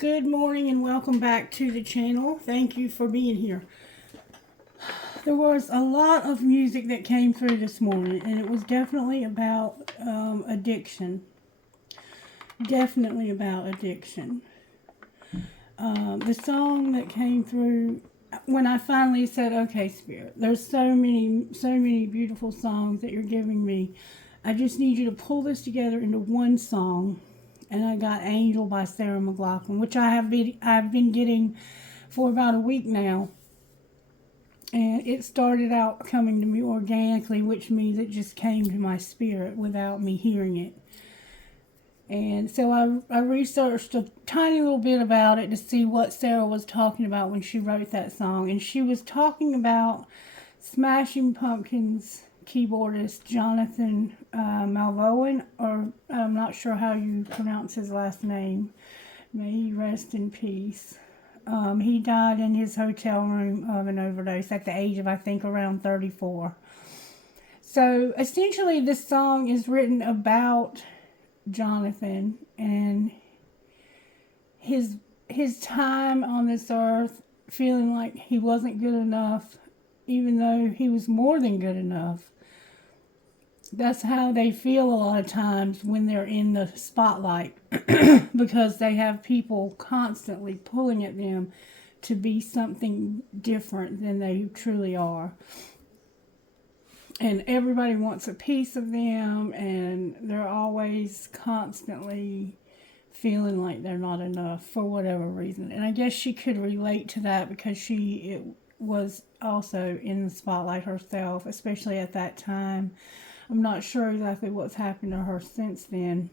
Good morning and welcome back to the channel. Thank you for being here. There was a lot of music that came through this morning, and it was definitely about addiction. Definitely about addiction. The song that came through when I finally said, "Okay, Spirit, there's so many beautiful songs that you're giving me. I just need you to pull this together into one song." And I got Angel by Sarah McLachlan, which I've been getting for about a week now. And it started out coming to me organically, which means it just came to my spirit without me hearing it. And so I researched a tiny little bit about it to see what Sarah was talking about when she wrote that song. And she was talking about Smashing Pumpkins keyboardist Jonathan Malvoin, or I'm not sure how you pronounce his last name. May he rest in peace. He died in his hotel room of an overdose at the age of, I think, around 34. So essentially this song is written about Jonathan and his time on this earth, feeling like he wasn't good enough, even though he was more than good enough. That's how they feel a lot of times when they're in the spotlight because they have people constantly pulling at them to be something different than they truly are. And everybody wants a piece of them, and they're always constantly feeling like they're not enough for whatever reason. And I guess she could relate to that because she was also in the spotlight herself, especially at that time. I'm not sure exactly what's happened to her since then.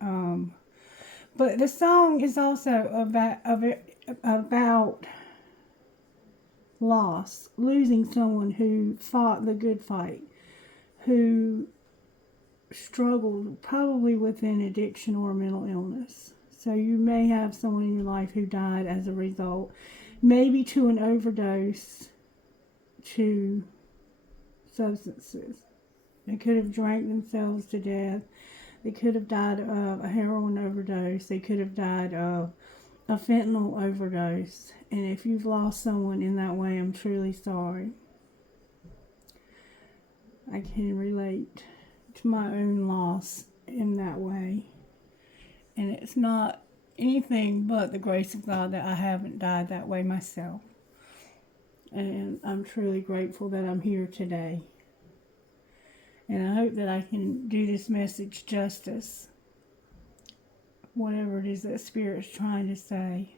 But the song is also about loss, losing someone who fought the good fight, who struggled probably with an addiction or a mental illness. So you may have someone in your life who died as a result, maybe to an overdose, to substances. They could have drank themselves to death. They could have died of a heroin overdose. They could have died of a fentanyl overdose. And if you've lost someone in that way, I'm truly sorry. I can relate to my own loss in that way. And it's not anything but the grace of God that I haven't died that way myself. And I'm truly grateful that I'm here today. And I hope that I can do this message justice, whatever it is that Spirit's trying to say.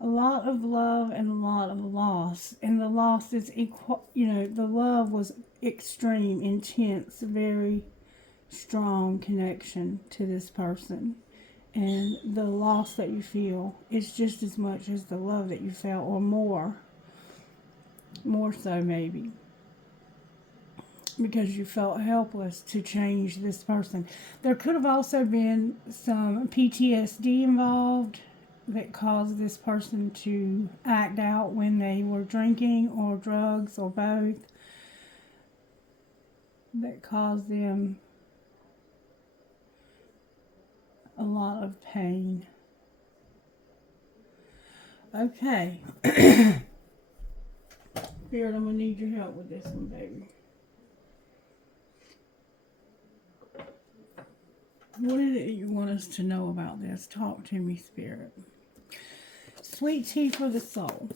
A lot of love and a lot of loss. And the loss is equal, the love was extreme, intense, very strong connection to this person. And the loss that you feel is just as much as the love that you felt, or more so maybe. Because you felt helpless to change this person. There could have also been some PTSD involved that caused this person to act out when they were drinking or drugs or both, that caused them a lot of pain. Okay. Spirit, I'm going to need your help with this one, baby. What is it you want us to know about this? Talk to me, Spirit. Sweet tea for the soul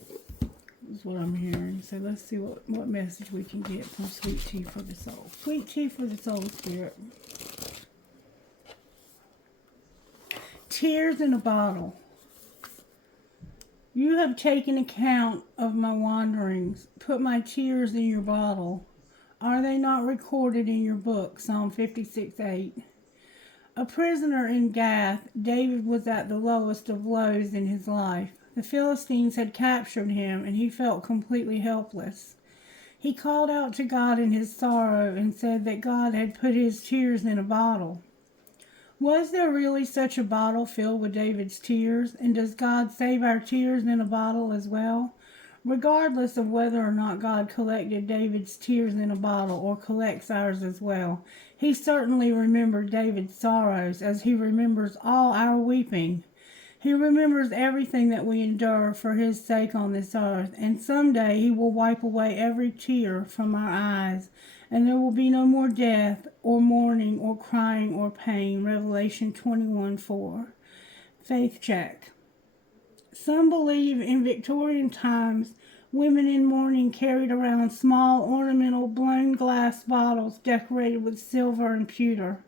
is what I'm hearing. So let's see what message we can get from sweet tea for the soul. Sweet tea for the soul, Spirit. Tears in a bottle. You have taken account of my wanderings. Put my tears in your bottle. Are they not recorded in your book? Psalm 56:8. A prisoner in Gath, David was at the lowest of lows in his life. The Philistines had captured him, and he felt completely helpless. He called out to God in his sorrow and said that God had put his tears in a bottle. Was there really such a bottle filled with David's tears? And does God save our tears in a bottle as well? Regardless of whether or not God collected David's tears in a bottle or collects ours as well, he certainly remembered David's sorrows as he remembers all our weeping. He remembers everything that we endure for his sake on this earth, and someday he will wipe away every tear from our eyes, and there will be no more death, or mourning, or crying, or pain. Revelation 21:4. Faith check. Some believe in Victorian times, women in mourning carried around small ornamental blown glass bottles decorated with silver and pewter.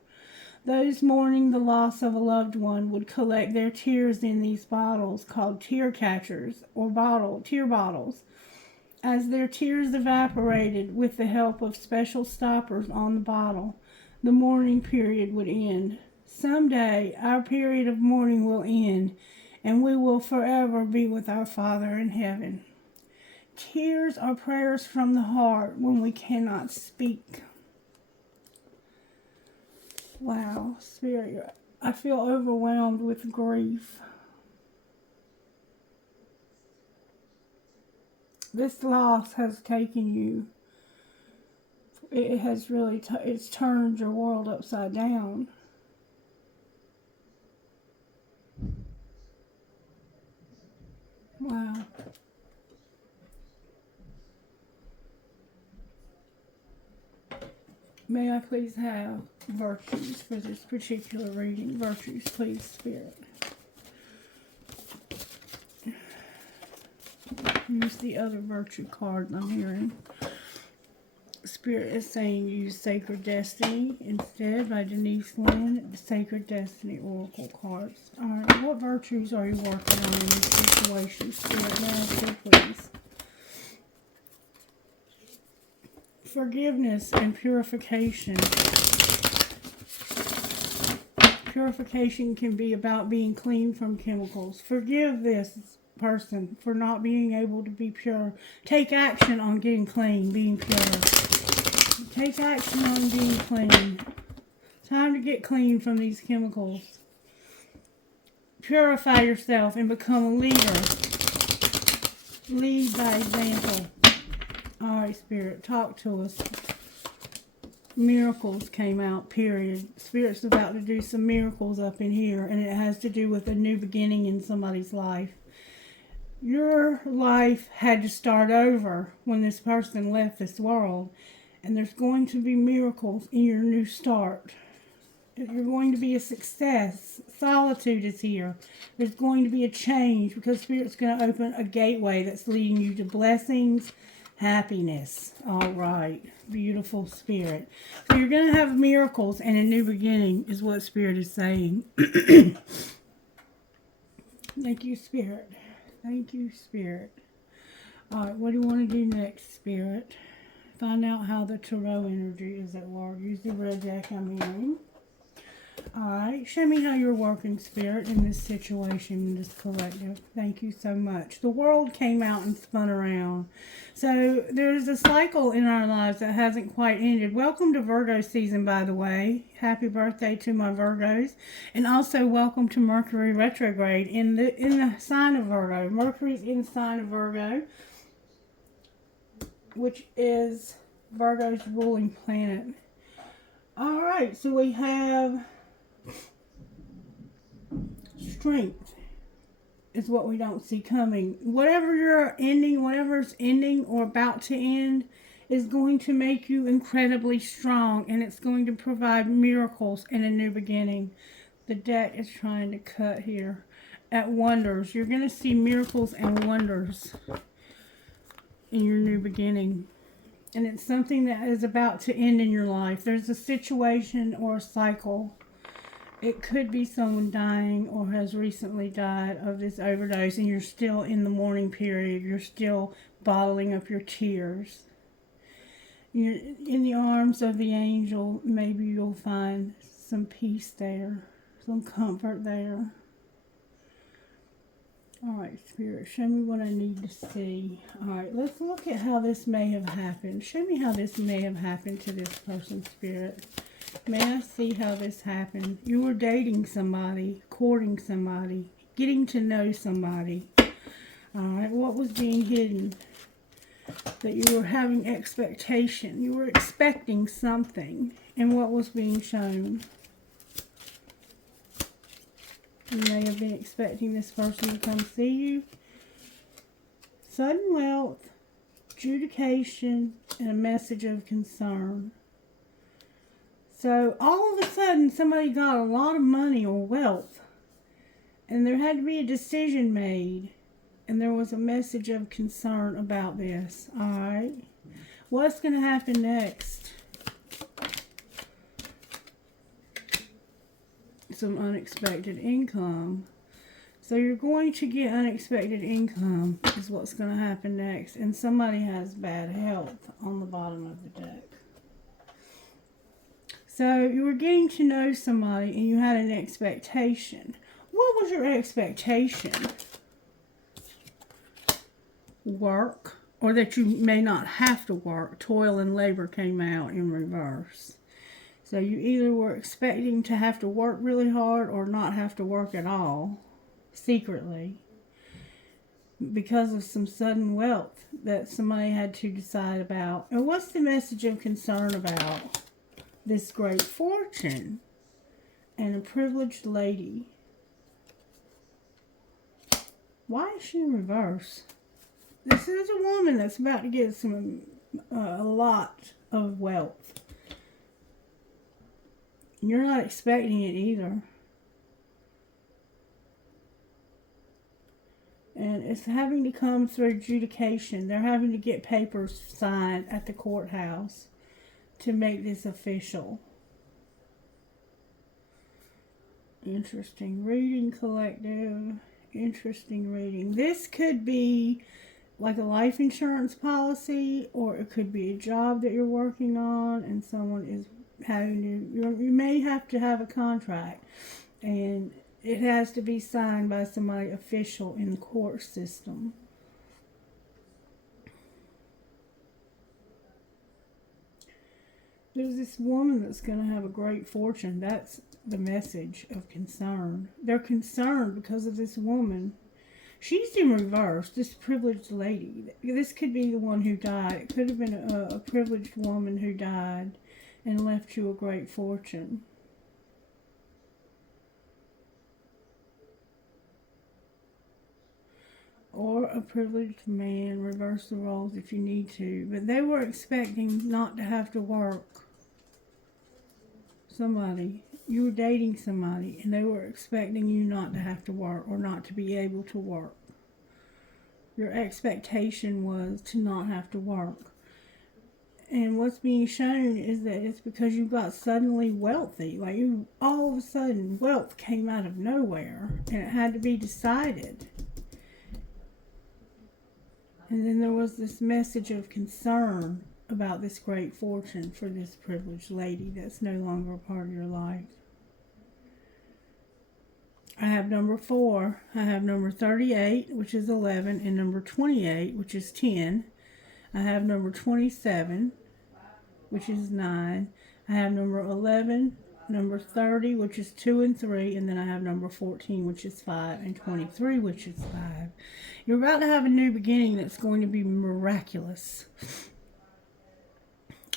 Those mourning the loss of a loved one would collect their tears in these bottles called tear catchers or tear bottles. As their tears evaporated with the help of special stoppers on the bottle, the mourning period would end. Someday our period of mourning will end, and we will forever be with our Father in heaven. Tears are prayers from the heart when we cannot speak. Wow, Spirit, I feel overwhelmed with grief. This loss has taken you. It has really, it's turned your world upside down. Wow. May I please have virtues for this particular reading? Virtues, please, Spirit. Use the other virtue card I'm hearing. Spirit is saying use Sacred Destiny instead by Denise Lynn, the Sacred Destiny Oracle cards. Alright, what virtues are you working on in this situation, Spirit? May I say, please? Forgiveness and purification. Purification can be about being clean from chemicals. Forgive this person for not being able to be pure. Take action on getting clean, being pure. Take action on being clean. Time to get clean from these chemicals. Purify yourself and become a leader. Lead by example. Alright, Spirit, talk to us. Miracles came out, period. Spirit's about to do some miracles up in here, and it has to do with a new beginning in somebody's life. Your life had to start over when this person left this world, and there's going to be miracles in your new start. You're going to be a success. Solitude is here. There's going to be a change because Spirit's going to open a gateway that's leading you to blessings, happiness. All right. Beautiful, Spirit. So you're going to have miracles and a new beginning is what Spirit is saying. Thank you, Spirit. Thank you, Spirit. All right. What do you want to do next, Spirit? Find out how the tarot energy is at work. Use the red deck I'm hearing. Alright, show me how you're working, Spirit, in this situation, in this collective. Thank you so much. The world came out and spun around. So there's a cycle in our lives that hasn't quite ended. Welcome to Virgo season, by the way. Happy birthday to my Virgos. And also welcome to Mercury retrograde in the sign of Virgo. Mercury's in the sign of Virgo, which is Virgo's ruling planet. Alright, so we have strength is what we don't see coming. Whatever's ending or about to end is going to make you incredibly strong, and it's going to provide miracles and a new beginning. The deck is trying to cut here at wonders. You're going to see miracles and wonders in your new beginning. And it's something that is about to end in your life. There's a situation or a cycle. It could be someone dying or has recently died of this overdose, and you're still in the mourning period. You're still bottling up your tears. You're in the arms of the angel. Maybe you'll find some peace there, some comfort there. Alright, Spirit, show me what I need to see. Alright, let's look at how this may have happened. Show me how this may have happened to this person, Spirit. May I see how this happened? You were dating somebody, courting somebody, getting to know somebody. Alright, what was being hidden? That you were having expectation. You were expecting something. And what was being shown? You may have been expecting this person to come see you. Sudden wealth, adjudication, and a message of concern. So all of a sudden somebody got a lot of money or wealth. And there had to be a decision made. And there was a message of concern about this. Alright. What's going to happen next? Some unexpected income. So you're going to get unexpected income is what's going to happen next. And somebody has bad health on the bottom of the deck. So you were getting to know somebody and you had an expectation. What was your expectation? Work, or that you may not have to work. Toil and labor came out in reverse. So you either were expecting to have to work really hard or not have to work at all, secretly, because of some sudden wealth that somebody had to decide about. And what's the message of concern about? This great fortune and a privileged lady. Why is she in reverse? This is a woman that's about to get a lot of wealth. You're not expecting it either. And it's having to come through adjudication. They're having to get papers signed at the courthouse to make this official. Interesting reading, collective. Interesting reading. This could be like a life insurance policy, or it could be a job that you're working on and someone is having to, you may have to have a contract and it has to be signed by somebody official in the court system. There's this woman that's going to have a great fortune. That's the message of concern. They're concerned because of this woman. She's in reverse, this privileged lady. This could be the one who died. It could have been a privileged woman who died and left you a great fortune. Or a privileged man. Reverse the roles if you need to. But they were expecting not to have to work. Somebody. You were dating somebody and they were expecting you not to have to work or not to be able to work. Your expectation was to not have to work. And what's being shown is that it's because you got suddenly wealthy. Like you, all of a sudden, wealth came out of nowhere and it had to be decided. And then there was this message of concern about this great fortune for this privileged lady that's no longer a part of your life. I have number 4. I have number 38, which is 11, and number 28, which is 10. I have number 27, which is 9. I have number 11, number 30, which is 2 and 3, and then I have number 14, which is 5, and 23, which is 5. You're about to have a new beginning that's going to be miraculous.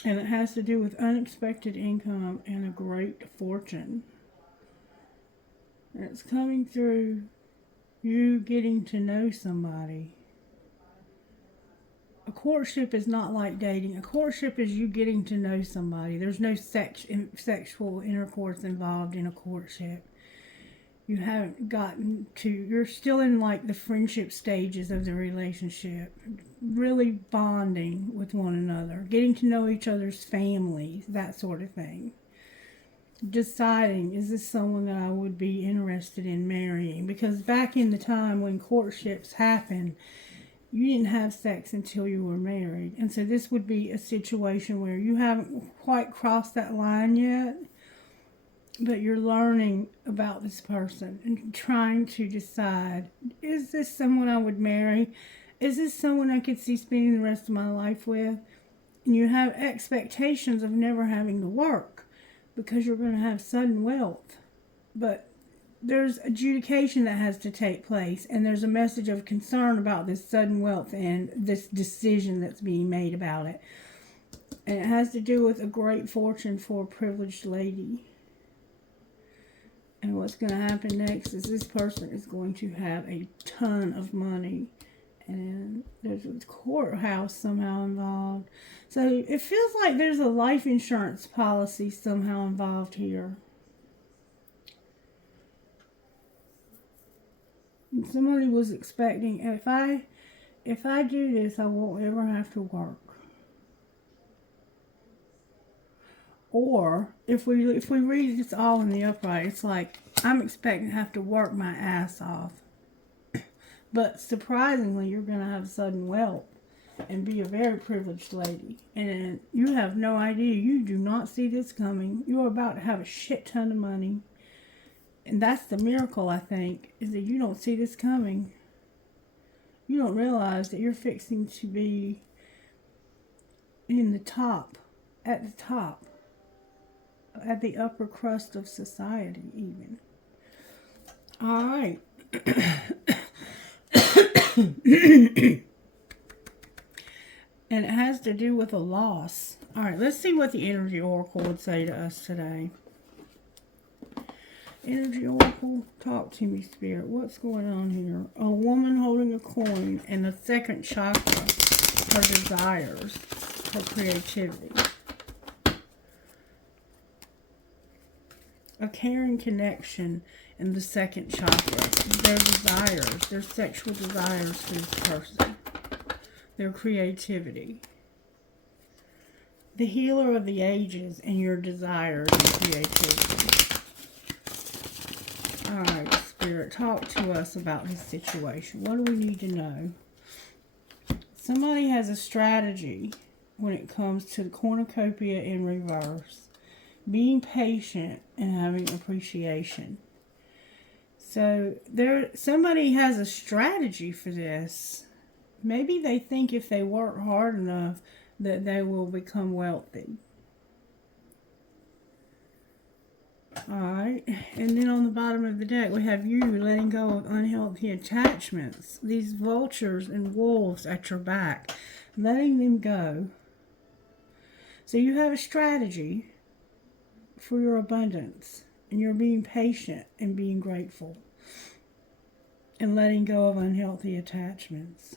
And it has to do with unexpected income and a great fortune. And it's coming through you getting to know somebody. A courtship is not like dating. A courtship is you getting to know somebody. There's no sexual intercourse involved in a courtship. You haven't gotten to, you're still in like the friendship stages of the relationship. Really bonding with one another. Getting to know each other's families, that sort of thing. Deciding, is this someone that I would be interested in marrying? Because back in the time when courtships happened, you didn't have sex until you were married. And so this would be a situation where you haven't quite crossed that line yet, but you're learning about this person and trying to decide, is this someone I would marry? Is this someone I could see spending the rest of my life with? And you have expectations of never having to work because you're going to have sudden wealth. But there's adjudication that has to take place, and there's a message of concern about this sudden wealth and this decision that's being made about it. And it has to do with a great fortune for a privileged lady. And what's going to happen next is this person is going to have a ton of money. And there's a courthouse somehow involved. So it feels like there's a life insurance policy somehow involved here. And somebody was expecting, if I do this, I won't ever have to work. Or if we read this all in the upright, it's like I'm expecting to have to work my ass off. But surprisingly, you're going to have sudden wealth and be a very privileged lady. And you have no idea. You do not see this coming. You are about to have a shit ton of money. And that's the miracle, I think, is that you don't see this coming. You don't realize that you're fixing to be in the top, at the top, at the upper crust of society, even. All right. And it has to do with a loss. All right, let's see what the Energy Oracle would say to us today. Energy Oracle, talk to me, Spirit. What's going on here? A woman holding a coin and the second chakra, her desires, her creativity. A caring connection in the second chakra. Their desires, their sexual desires for this person. Their creativity. The healer of the ages and your desires and creativity. Alright, Spirit, talk to us about this situation. What do we need to know? Somebody has a strategy when it comes to the cornucopia in reverse. Being patient and having appreciation. So somebody has a strategy for this. Maybe they think if they work hard enough that they will become wealthy. Alright, and then on the bottom of the deck we have you letting go of unhealthy attachments. These vultures and wolves at your back. Letting them go. So you have a strategy for your abundance. And you're being patient and being grateful. And letting go of unhealthy attachments.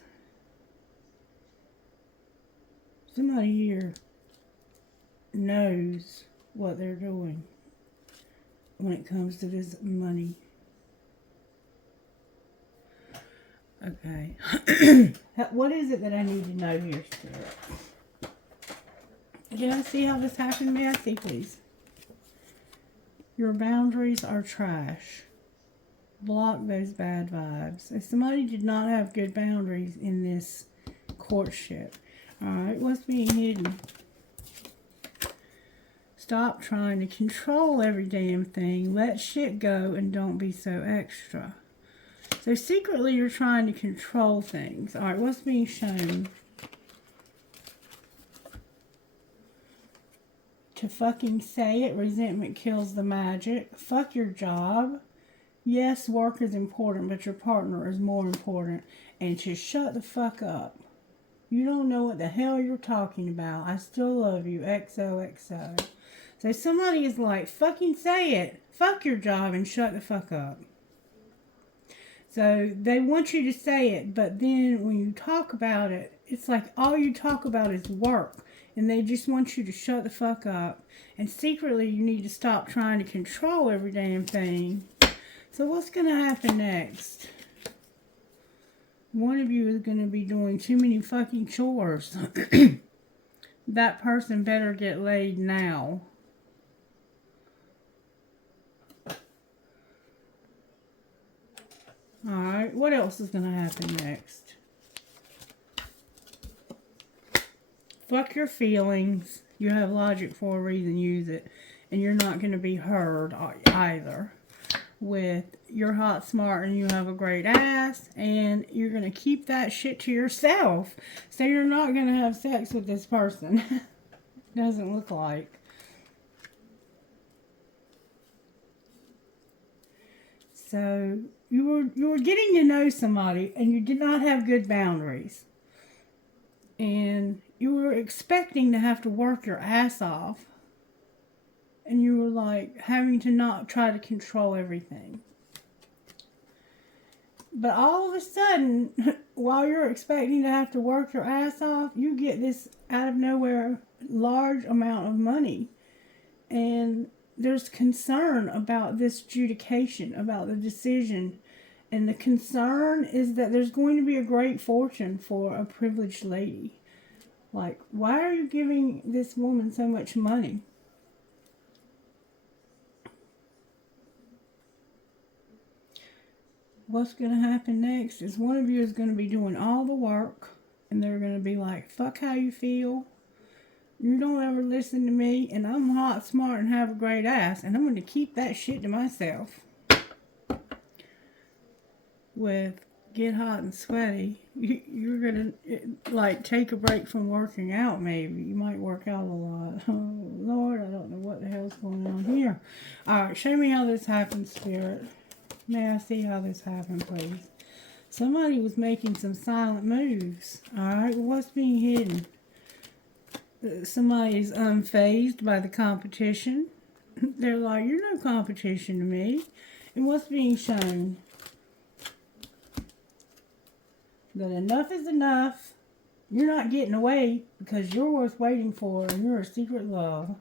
Somebody here knows what they're doing when it comes to this money. Okay. What is it that I need to know here, Spirit? Can I see how this happened? May I see, please? Your boundaries are trash. Block those bad vibes. If somebody did not have good boundaries in this courtship. Alright, what's being hidden? Stop trying to control every damn thing. Let shit go and don't be so extra. So secretly you're trying to control things. Alright, what's being shown? To fucking say it. Resentment kills the magic. Fuck your job. Yes, work is important, but your partner is more important. And just shut the fuck up. You don't know what the hell you're talking about. I still love you. XOXO. So somebody is like, fucking say it. Fuck your job and shut the fuck up. So they want you to say it, but then when you talk about it, it's like all you talk about is work. And they just want you to shut the fuck up. And secretly you need to stop trying to control every damn thing. So what's going to happen next? One of you is going to be doing too many fucking chores. That person better get laid now. Alright, what else is going to happen next? Fuck your feelings. You have logic for a reason, use it. And you're not going to be heard either. With you're hot, smart, and you have a great ass, and you're going to keep that shit to yourself. So you're not going to have sex with this person. Doesn't look like. So you were getting to know somebody and you did not have good boundaries. And you were expecting to have to work your ass off. And you were like having to not try to control everything. But all of a sudden, while you're expecting to have to work your ass off, you get this out of nowhere large amount of money. And there's concern about this adjudication, about the decision. And the concern is that there's going to be a great fortune for a privileged lady. Like, why are you giving this woman so much money? What's going to happen next is one of you is going to be doing all the work, and they're going to be like, fuck how you feel. You don't ever listen to me, and I'm hot, smart, and have a great ass, and I'm going to keep that shit to myself. With get hot and sweaty, you're going to, like, take a break from working out, maybe. You might work out a lot. Oh, Lord, I don't know what the hell's going on here. All right, show me how this happens, Spirit. May I see how this happened, please? Somebody was making some silent moves. Alright, what's being hidden? Somebody is unfazed by the competition. They're like, you're no competition to me. And what's being shown? That enough is enough. You're not getting away because you're worth waiting for and you're a secret love.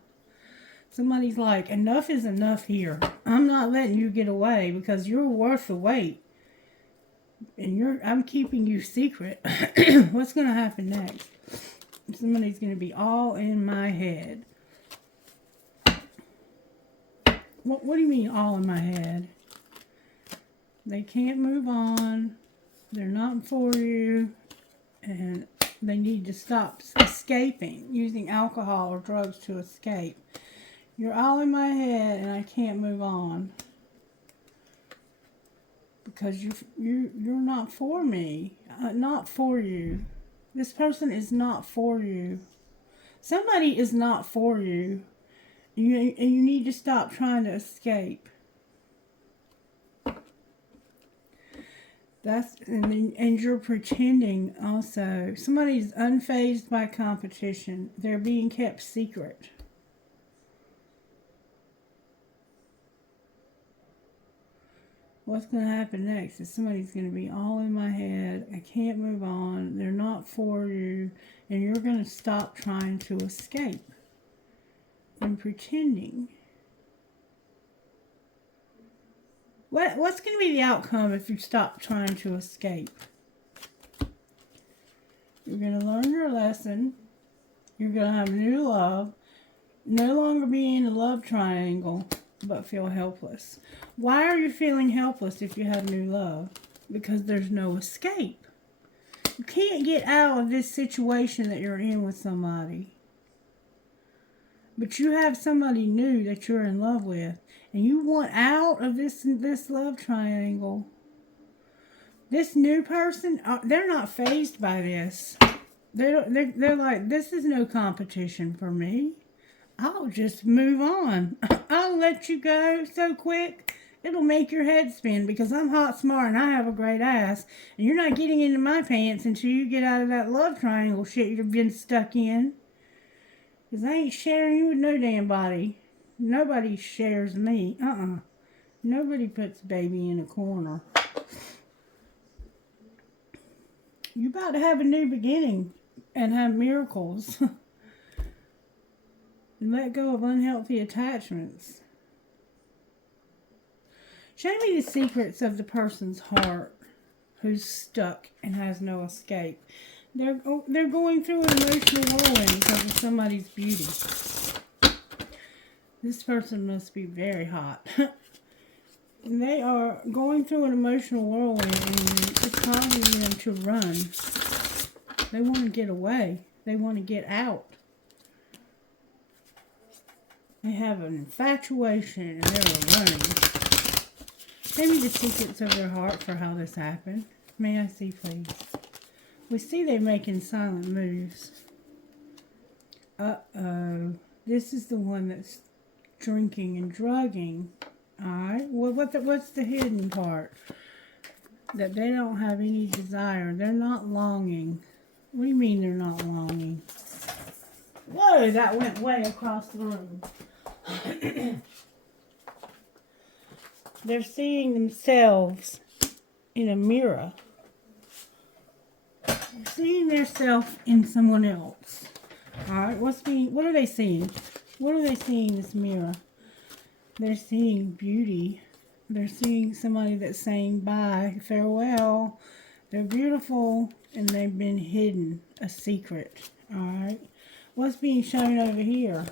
Somebody's like, enough is enough here. I'm not letting you get away because you're worth the wait. And I'm keeping you secret. What's going to happen next? Somebody's going to be all in my head. What do you mean all in my head? They can't move on. They're not for you. And they need to stop escaping, using alcohol or drugs to escape. You're all in my head and I can't move on. Because you're not for me. Not for you. This person is not for you. Somebody is not for you. And you need to stop trying to escape. And you're pretending also. Somebody's unfazed by competition. They're being kept secret. What's going to happen next is somebody's going to be all in my head. I can't move on. They're not for you. And you're going to stop trying to escape. And pretending. What's going to be the outcome if you stop trying to escape? You're going to learn your lesson. You're going to have new love. No longer be in a love triangle, but feel helpless. Why are you feeling helpless if you have new love? Because there's no escape. You can't get out of this situation that you're in with somebody. But you have somebody new that you're in love with. And you want out of this love triangle. This new person, they're not fazed by this. They're like, this is no competition for me. I'll just move on. I'll let you go so quick, it'll make your head spin because I'm hot, smart, and I have a great ass. And you're not getting into my pants until you get out of that love triangle shit you've been stuck in. Because I ain't sharing you with no damn body. Nobody shares me. Nobody puts baby in a corner. You're about to have a new beginning and have miracles. And let go of unhealthy attachments. Show me the secrets of the person's heart who's stuck and has no escape. They're going through an emotional whirlwind because of somebody's beauty. This person must be very hot. They are going through an emotional whirlwind and it's causing them to run. They want to get away. They want to get out. They have an infatuation and they're running. Tell me the secrets of their heart for how this happened. May I see, please? We see they're making silent moves. Uh-oh. This is the one that's drinking and drugging. Alright, well, what's the hidden part? That they don't have any desire. They're not longing. What do you mean they're not longing? Whoa, that went way across the room. They're seeing themselves in a mirror. They're seeing themselves in someone else. Alright, what are they seeing? What are they seeing in this mirror? They're seeing beauty. They're seeing somebody that's saying bye, farewell. They're beautiful and they've been hidden, a secret. Alright. What's being shown over here?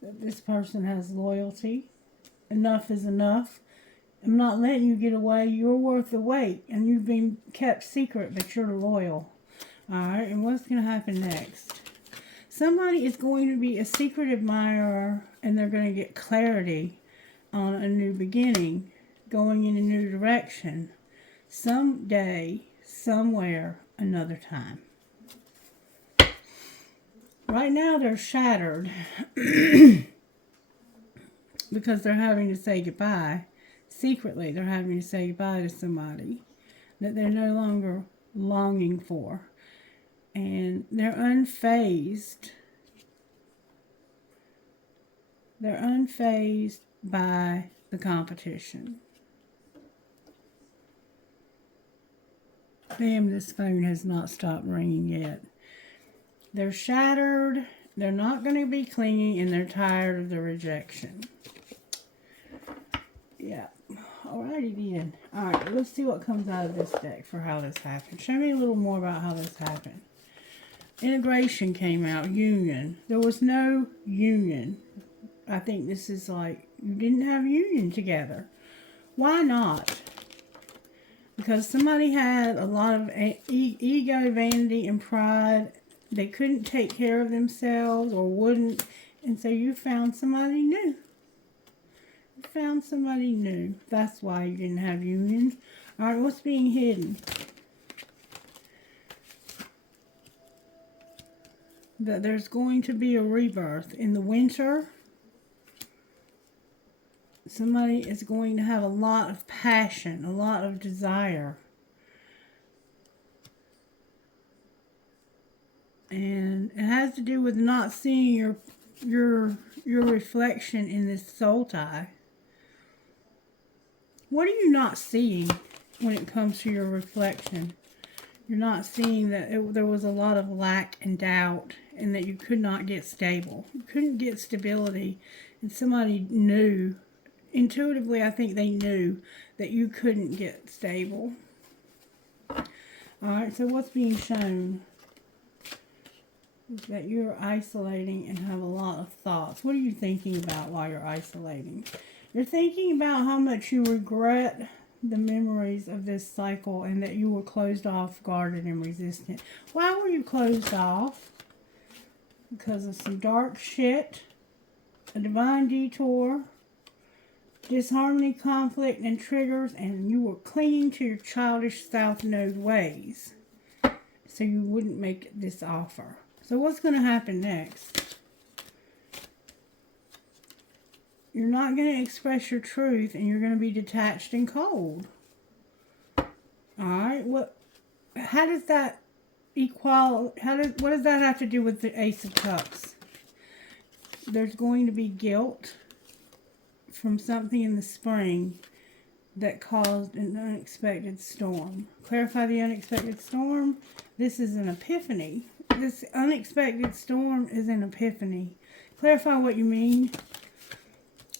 That this person has loyalty. Enough is enough. I'm not letting you get away. You're worth the wait. And you've been kept secret, but you're loyal. Alright, and what's going to happen next? Somebody is going to be a secret admirer, and they're going to get clarity on a new beginning, going in a new direction. Someday, somewhere, another time. Right now, they're shattered because they're having to say goodbye. Secretly, they're having to say goodbye to somebody that they're no longer longing for. And they're unfazed. They're unfazed by the competition. Damn, this phone has not stopped ringing yet. They're shattered. They're not going to be clinging, and they're tired of the rejection. Yeah. Alrighty then. Alright, let's see what comes out of this deck for how this happened. Show me a little more about how this happened. Integration came out. Union. There was no union. I think this is like, you didn't have union together. Why not? Because somebody had a lot of ego, vanity, and pride. They couldn't take care of themselves or wouldn't. And so you found somebody new. You found somebody new. That's why you didn't have union. Alright, what's being hidden? That there's going to be a rebirth in the winter. Somebody is going to have a lot of passion, a lot of desire. And it has to do with not seeing your reflection in this soul tie. What are you not seeing when it comes to your reflection? You're not seeing that there was a lot of lack and doubt, and that you could not get stable. You couldn't get stability, and somebody knew, intuitively I think they knew, that you couldn't get stable. Alright, so what's being shown is that you're isolating and have a lot of thoughts. What are you thinking about while you're isolating? You're thinking about how much you regret the memories of this cycle and that you were closed off, guarded, and resistant. Why were you closed off? Because of some dark shit, a divine detour, disharmony, conflict, and triggers, and you were clinging to your childish South Node ways so you wouldn't make this offer. So what's going to happen next? You're not going to express your truth, and you're going to be detached and cold. Alright, how does that what does that have to do with the Ace of Cups? There's going to be guilt from something in the spring that caused an unexpected storm. Clarify the unexpected storm. This is an epiphany. This unexpected storm is an epiphany. Clarify what you mean.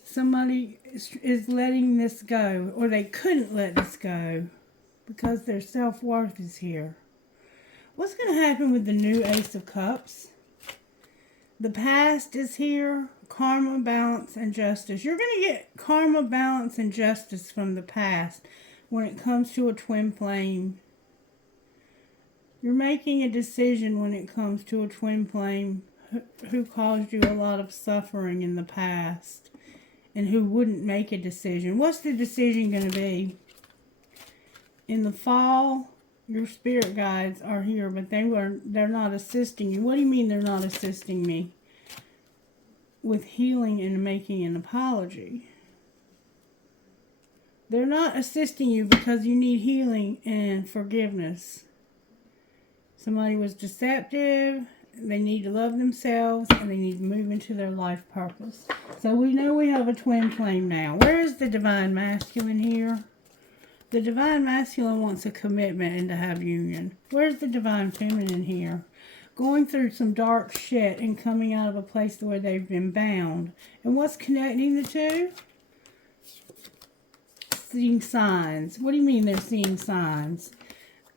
Somebody is letting this go, or they couldn't let this go because their self-worth is here. What's going to happen with the new Ace of Cups? The past is here. Karma, balance, and justice. You're going to get karma, balance, and justice from the past when it comes to a twin flame. You're making a decision when it comes to a twin flame who caused you a lot of suffering in the past and who wouldn't make a decision. What's the decision going to be? In the fall, your spirit guides are here, but they're not assisting you. What do you mean they're not assisting me? with healing and making an apology. They're not assisting you because you need healing and forgiveness. Somebody was deceptive. They need to love themselves and they need to move into their life purpose. So we know we have a twin flame now. Where is the divine masculine here? The divine masculine wants a commitment and to have union. Where's the divine feminine here? Going through some dark shit and coming out of a place where they've been bound. And what's connecting the two? Seeing signs. What do you mean they're seeing signs?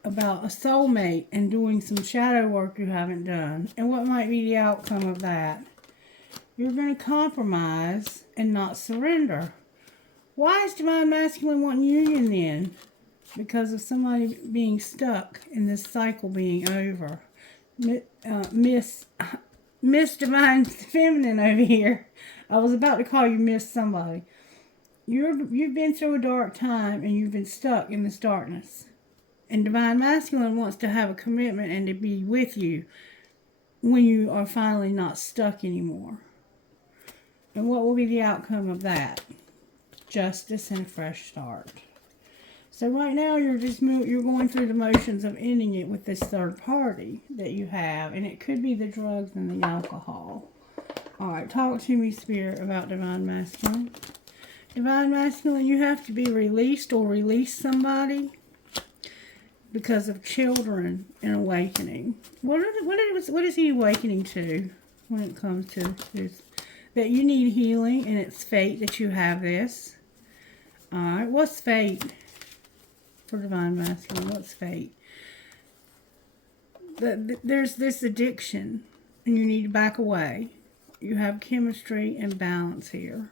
About a soulmate and doing some shadow work you haven't done. And what might be the outcome of that? You're going to compromise and not surrender. Why is divine masculine wanting union then? Because of somebody being stuck in this cycle being over. Miss divine feminine over here. I was about to call you Miss somebody. You've been through a dark time and you've been stuck in this darkness. And divine masculine wants to have a commitment and to be with you when you are finally not stuck anymore. And what will be the outcome of that? Justice and a fresh start. So right now you're going through the motions of ending it with this third party that you have, and it could be the drugs and the alcohol. All right, talk to me, Spirit, about divine masculine. Divine masculine, you have to be released or release somebody because of children and awakening. What is he awakening to when it comes to this? That you need healing and it's fate that you have this. All right, what's fate for divine masculine? What's fate? There's this addiction and you need to back away. You have chemistry and balance here.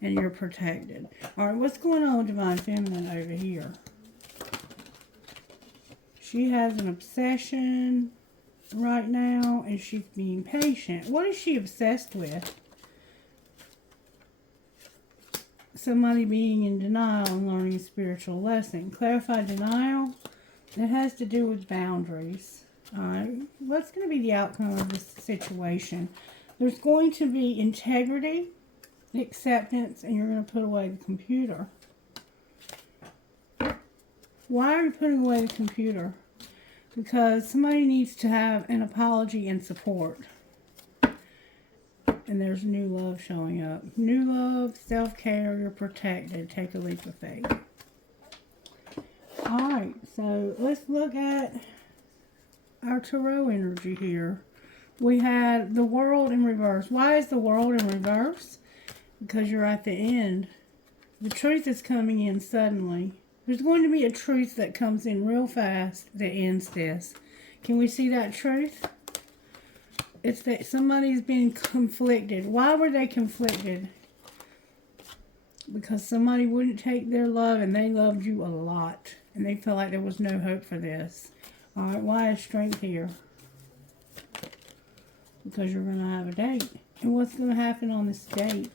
And you're protected. All right, what's going on with divine feminine over here? She has an obsession right now, and she's being patient. What is she obsessed with? Somebody being in denial and learning a spiritual lesson. Clarify denial. It has to do with boundaries. All right, what's going to be the outcome of this situation? There's going to be integrity, acceptance, and you're going to put away the computer. Why are you putting away the computer? Because somebody needs to have an apology and support. And there's new love showing up. New love, self-care, you're protected. Take a leap of faith. Alright, so let's look at our tarot energy here. We had the world in reverse. Why is the world in reverse? Because you're at the end. The truth is coming in suddenly. There's going to be a truth that comes in real fast that ends this. Can we see that truth? It's that somebody's been conflicted. Why were they conflicted? Because somebody wouldn't take their love and they loved you a lot. And they felt like there was no hope for this. Alright, why is strength here? Because you're going to have a date. And what's going to happen on this date?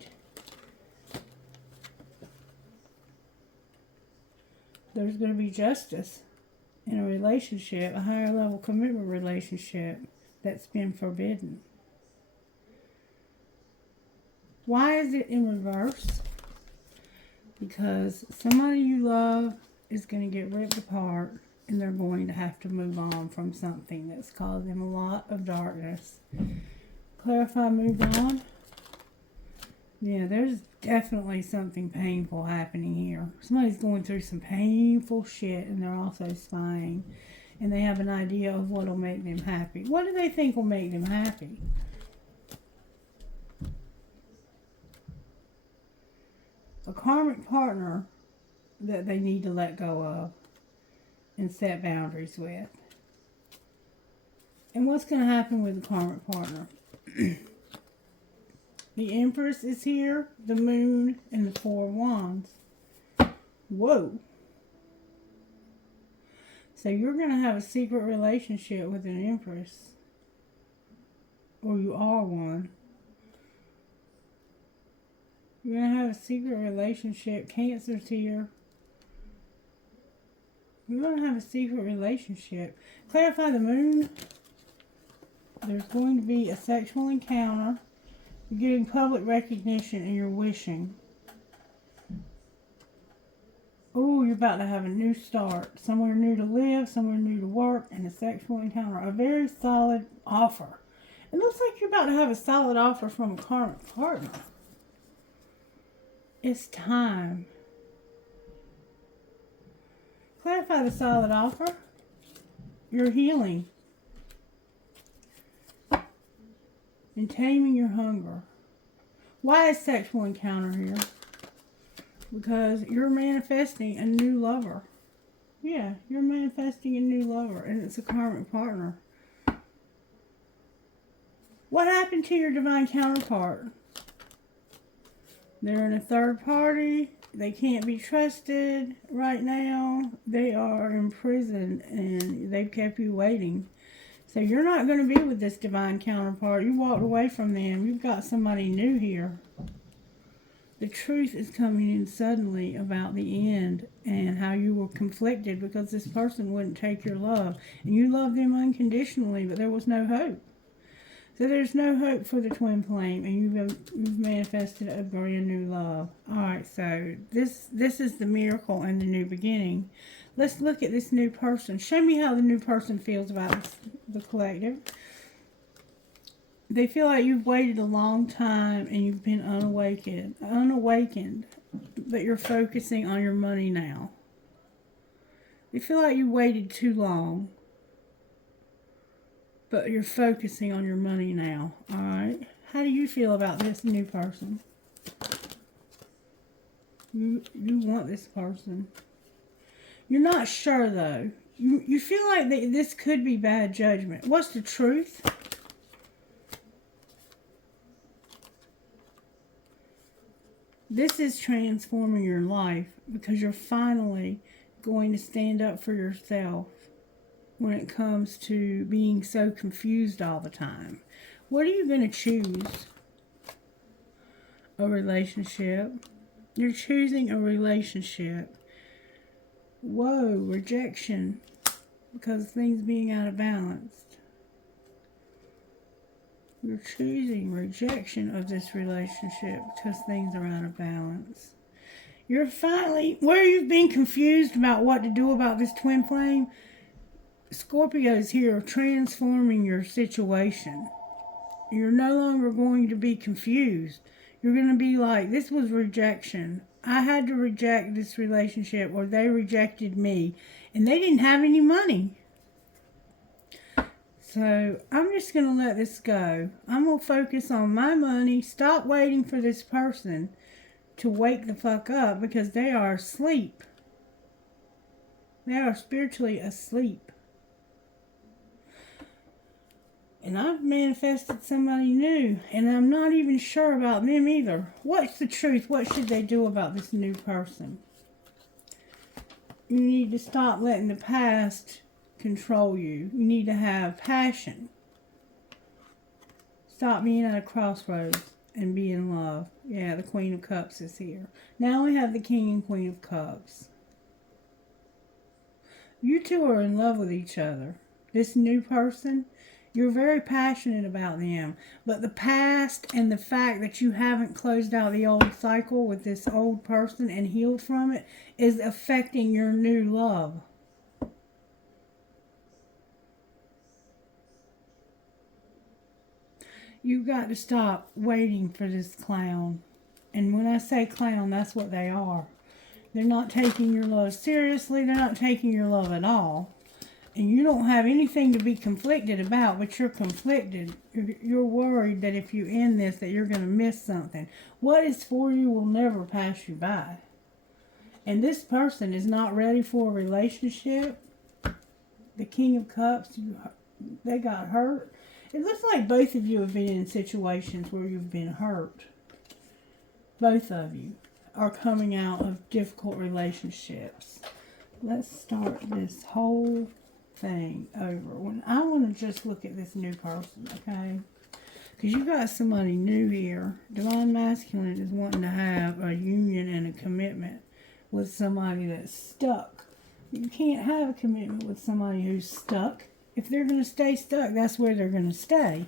There's going to be justice in a relationship, a higher level commitment relationship that's been forbidden. Why is it in reverse? Because somebody you love is going to get ripped apart and they're going to have to move on from something that's caused them a lot of darkness. Clarify, move on. Yeah, there's definitely something painful happening here. Somebody's going through some painful shit and they're also spying. And they have an idea of what will make them happy. What do they think will make them happy? A karmic partner that they need to let go of and set boundaries with. And what's going to happen with the karmic partner? The Empress is here, the Moon, and the Four of Wands. Whoa. So you're going to have a secret relationship with an Empress. Or you are one. You're going to have a secret relationship. Cancer's here. You're going to have a secret relationship. Clarify the Moon. There's going to be a sexual encounter. You're getting public recognition and you're wishing. Oh, you're about to have a new start. Somewhere new to live, somewhere new to work, and a sexual encounter. A very solid offer. It looks like you're about to have a solid offer from a current partner. It's time. Clarify the solid offer. You're healing. And taming your hunger. Why is sexual encounter here? Because you're manifesting a new lover. Yeah, you're manifesting a new lover, and it's a karmic partner. What happened to your divine counterpart? They're in a third party. They can't be trusted right now. They are imprisoned, and they've kept you waiting. So you're not going to be with this divine counterpart. You walked away from them. You've got somebody new here. The truth is coming in suddenly about the end and how you were conflicted because this person wouldn't take your love. And you loved them unconditionally, but there was no hope. So there's no hope for the twin flame, and you've manifested a brand new love. Alright, so this is the miracle and the new beginning. Let's look at this new person. Show me how the new person feels about the collective. They feel like you've waited a long time and you've been unawakened, but you're focusing on your money now. They feel like you waited too long, but you're focusing on your money now. Alright? How do you feel about this new person? You want this person. You're not sure, though. You feel like this could be bad judgment. What's the truth? This is transforming your life because you're finally going to stand up for yourself when it comes to being so confused all the time. What are you going to choose? A relationship. You're choosing a relationship. Whoa, rejection because things being out of balance. You're choosing rejection of this relationship because things are out of balance. You're finally, where you've been confused about what to do about this twin flame, Scorpio is here transforming your situation. You're no longer going to be confused. You're going to be like, this was rejection. I had to reject this relationship, or they rejected me, and they didn't have any money. So I'm just going to let this go. I'm going to focus on my money. Stop waiting for this person to wake the fuck up because they are asleep. They are spiritually asleep. And I've manifested somebody new, and I'm not even sure about them either. What's the truth? What should they do about this new person? You need to stop letting the past control you. You need to have passion. Stop being at a crossroads and be in love. Yeah, the Queen of Cups is here. Now we have the King and Queen of Cups. You two are in love with each other. This new person, you're very passionate about them. But the past and the fact that you haven't closed out the old cycle with this old person and healed from it is affecting your new love. You've got to stop waiting for this clown. And when I say clown, that's what they are. They're not taking your love seriously. They're not taking your love at all. And you don't have anything to be conflicted about, but you're conflicted. You're worried that if you end this, that you're going to miss something. What is for you will never pass you by. And this person is not ready for a relationship. The King of Cups, they got hurt. It looks like both of you have been in situations where you've been hurt. Both of you are coming out of difficult relationships. Let's start this whole thing over. I want to just look at this new person, okay? Because you got somebody new here. Divine Masculine is wanting to have a union and a commitment with somebody that's stuck. You can't have a commitment with somebody who's stuck. If they're going to stay stuck, that's where they're going to stay.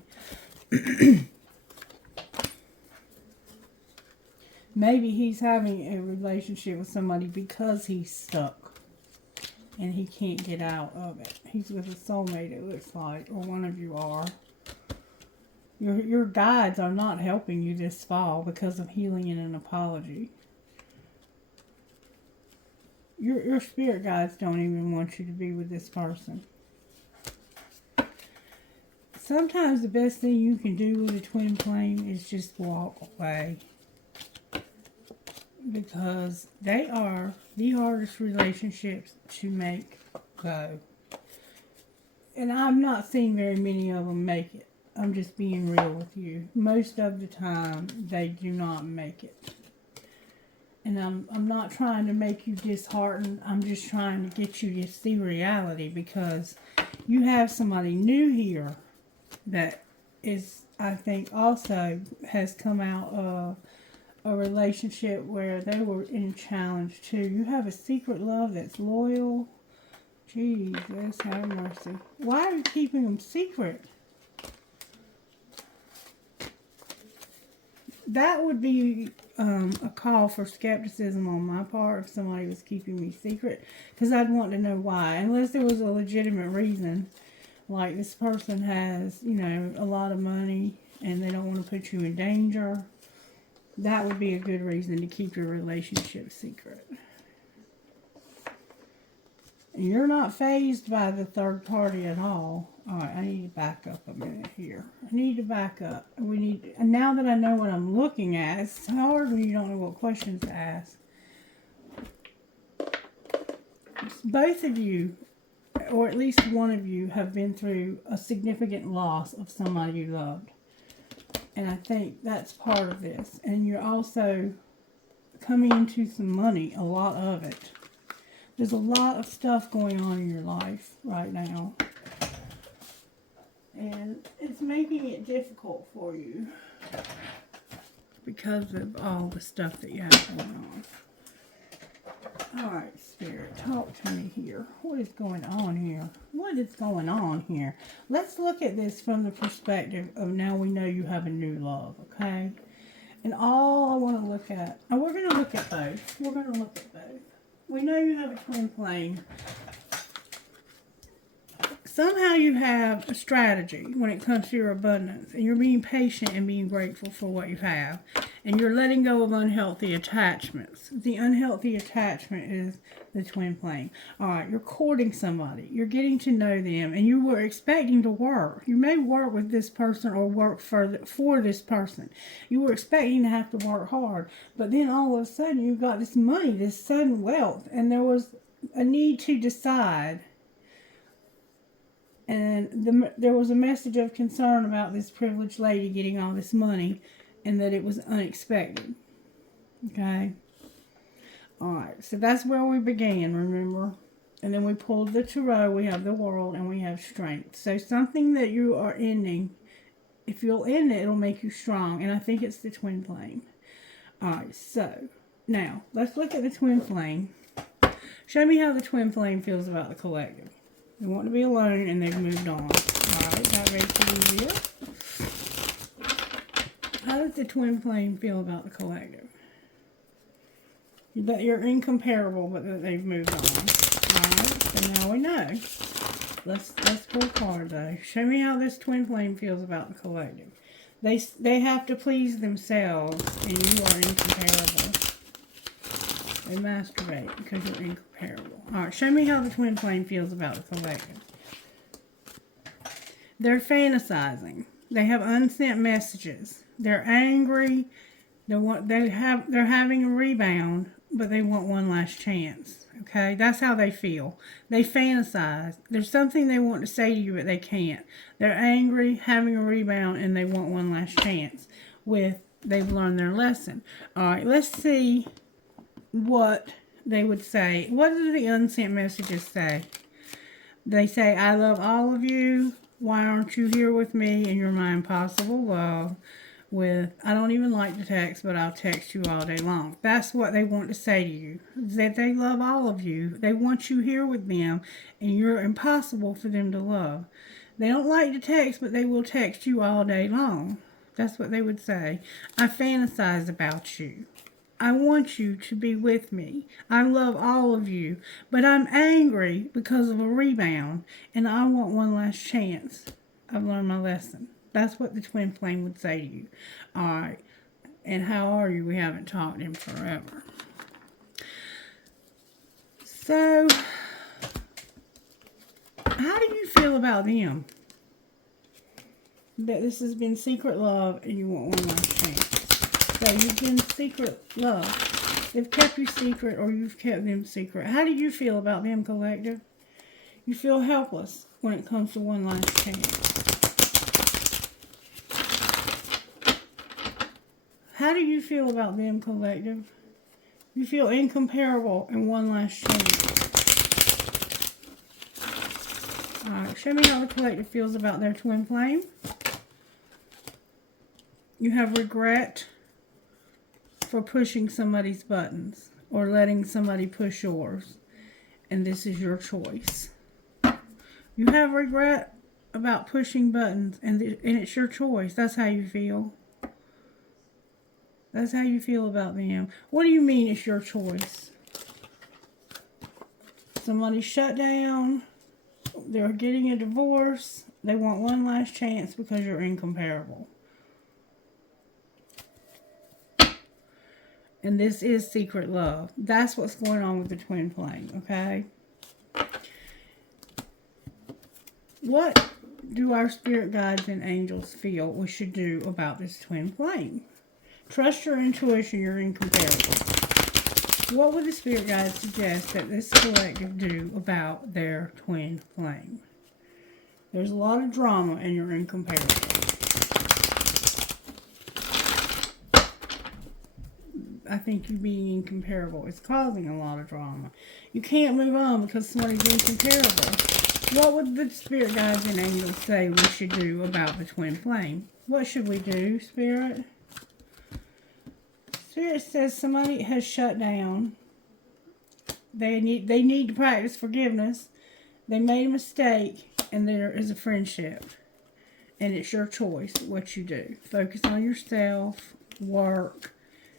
Maybe he's having a relationship with somebody because he's stuck and he can't get out of it. He's with a soulmate, it looks like, or one of you are. Your guides are not helping you this fall because of healing and an apology. Your spirit guides don't even want you to be with this person. Sometimes the best thing you can do with a twin flame is just walk away. Because they are the hardest relationships to make go. And I'm not seeing very many of them make it. I'm just being real with you. Most of the time, they do not make it. And I'm not trying to make you disheartened. I'm just trying to get you to see reality, because you have somebody new here that is, I think, also has come out of a relationship where they were in challenge too. You have a secret love that's loyal. Jesus, have mercy. Why are you keeping them secret? That would be a call for skepticism on my part if somebody was keeping me secret, because I'd want to know why, unless there was a legitimate reason, like this person has, you know, a lot of money and they don't want to put you in danger. That would be a good reason to keep your relationship secret. And you're not fazed by the third party at all. Alright, I need to back up a minute here. I need to back up. And now that I know what I'm looking at, it's hard when you don't know what questions to ask. Both of you, or at least one of you, have been through a significant loss of somebody you loved. And I think that's part of this. And you're also coming into some money, a lot of it. There's a lot of stuff going on in your life right now. And it's making it difficult for you because of all the stuff that you have going on. Alright, Spirit, talk to me here. What is going on here? What is going on here? Let's look at this from the perspective of now we know you have a new love, okay? And all I want to look at, and we're going to look at both. We're going to look at both. We know you have a twin flame. Somehow you have a strategy when it comes to your abundance, and you're being patient and being grateful for what you have, and you're letting go of unhealthy attachments. The unhealthy attachment is the twin flame. Alright, you're courting somebody, you're getting to know them, and you were expecting to work. You may work with this person or work for this person. You were expecting to have to work hard, but then all of a sudden you've got this money, this sudden wealth, and there was a need to decide. And there was a message of concern about this privileged lady getting all this money, and that it was unexpected. Okay? Alright, so that's where we began, remember? And then we pulled the tarot, we have the world, and we have strength. So something that you are ending, if you'll end it, it'll make you strong. And I think it's the twin flame. Alright, so now let's look at the twin flame. Show me how the twin flame feels about the collective. They want to be alone, and they've moved on. Alright, that makes it easier. How does the twin flame feel about the collective? That you're incomparable, but that they've moved on. Alright, so now we know. Let's pull a card, though. Show me how this twin flame feels about the collective. They have to please themselves, and you are incomparable. They masturbate because you're incomparable. Alright, show me how the twin flame feels about the collective. They're fantasizing. They have unsent messages. They're angry. They're having a rebound, but they want one last chance. Okay, that's how they feel. They fantasize. There's something they want to say to you, but they can't. They're angry, having a rebound, and they want one last chance. They've learned their lesson. Alright, let's see what they would say. What do the unsent messages say? They say, I love all of you. Why aren't you here with me in your my impossible love? With, I don't even like to text, but I'll text you all day long. That's what they want to say to you. That they love all of you. They want you here with them, and you're impossible for them to love. They don't like to text, but they will text you all day long. That's what they would say. I fantasize about you. I want you to be with me. I love all of you, but I'm angry because of a rebound, and I want one last chance. I've learned my lesson. That's what the twin flame would say to you. All right. And how are you? We haven't talked in forever. So, how do you feel about them? That this has been secret love and you want one last chance. So, you've been secret love. They've kept you secret or you've kept them secret. How do you feel about them, collective? You feel helpless when it comes to one last chance. How do you feel about them, collective? You feel incomparable and one last chance. Alright, show me how the collective feels about their twin flame. You have regret for pushing somebody's buttons or letting somebody push yours. And this is your choice. You have regret about pushing buttons and it's your choice. That's how you feel. That's how you feel about them. What do you mean it's your choice? Somebody shut down. They're getting a divorce. They want one last chance because you're incomparable. And this is secret love. That's what's going on with the twin flame, okay? What do our spirit guides and angels feel we should do about this twin flame? Trust your intuition, you're incomparable. What would the spirit guides suggest that this collective do about their twin flame? There's a lot of drama and you're incomparable. I think you being incomparable is causing a lot of drama. You can't move on because somebody's incomparable. What would the spirit guides and angels say we should do about the twin flame? What should we do, Spirit? Spirit says somebody has shut down. They need to practice forgiveness. They made a mistake, and there is a friendship. And it's your choice what you do. Focus on yourself, work.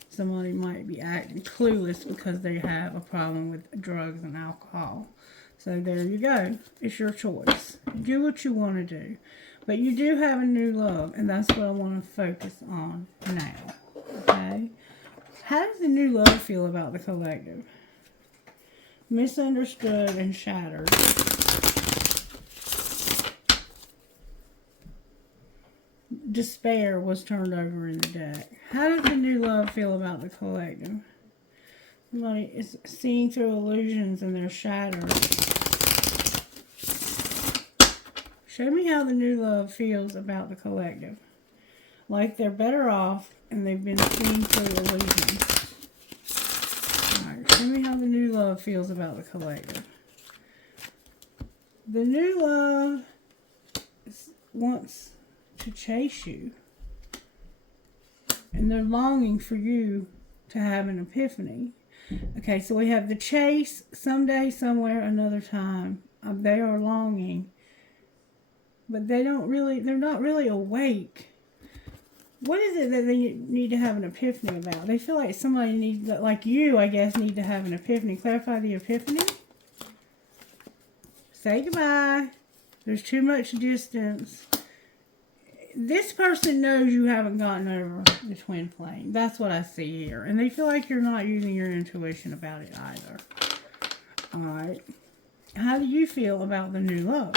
Somebody might be acting clueless because they have a problem with drugs and alcohol. So there you go. It's your choice. Do what you want to do. But you do have a new love, and that's what I want to focus on now. Okay? How does the new love feel about the collective? Misunderstood and shattered. Despair was turned over in the deck. How does the new love feel about the collective? Somebody is seeing through illusions and they're shattered. Show me how the new love feels about the collective. Like they're better off and they've been seeing through illusions. Alright, show me how the new love feels about the collective. The new love wants to chase you. And they're longing for you to have an epiphany. Okay, so we have the chase, someday, somewhere, another time. They are longing. But they're not really awake. What is it that they need to have an epiphany about? They feel like somebody needs, like you, I guess, need to have an epiphany. Clarify the epiphany. Say goodbye. There's too much distance. This person knows you haven't gotten over the twin flame. That's what I see here. And they feel like you're not using your intuition about it either. Alright. How do you feel about the new love?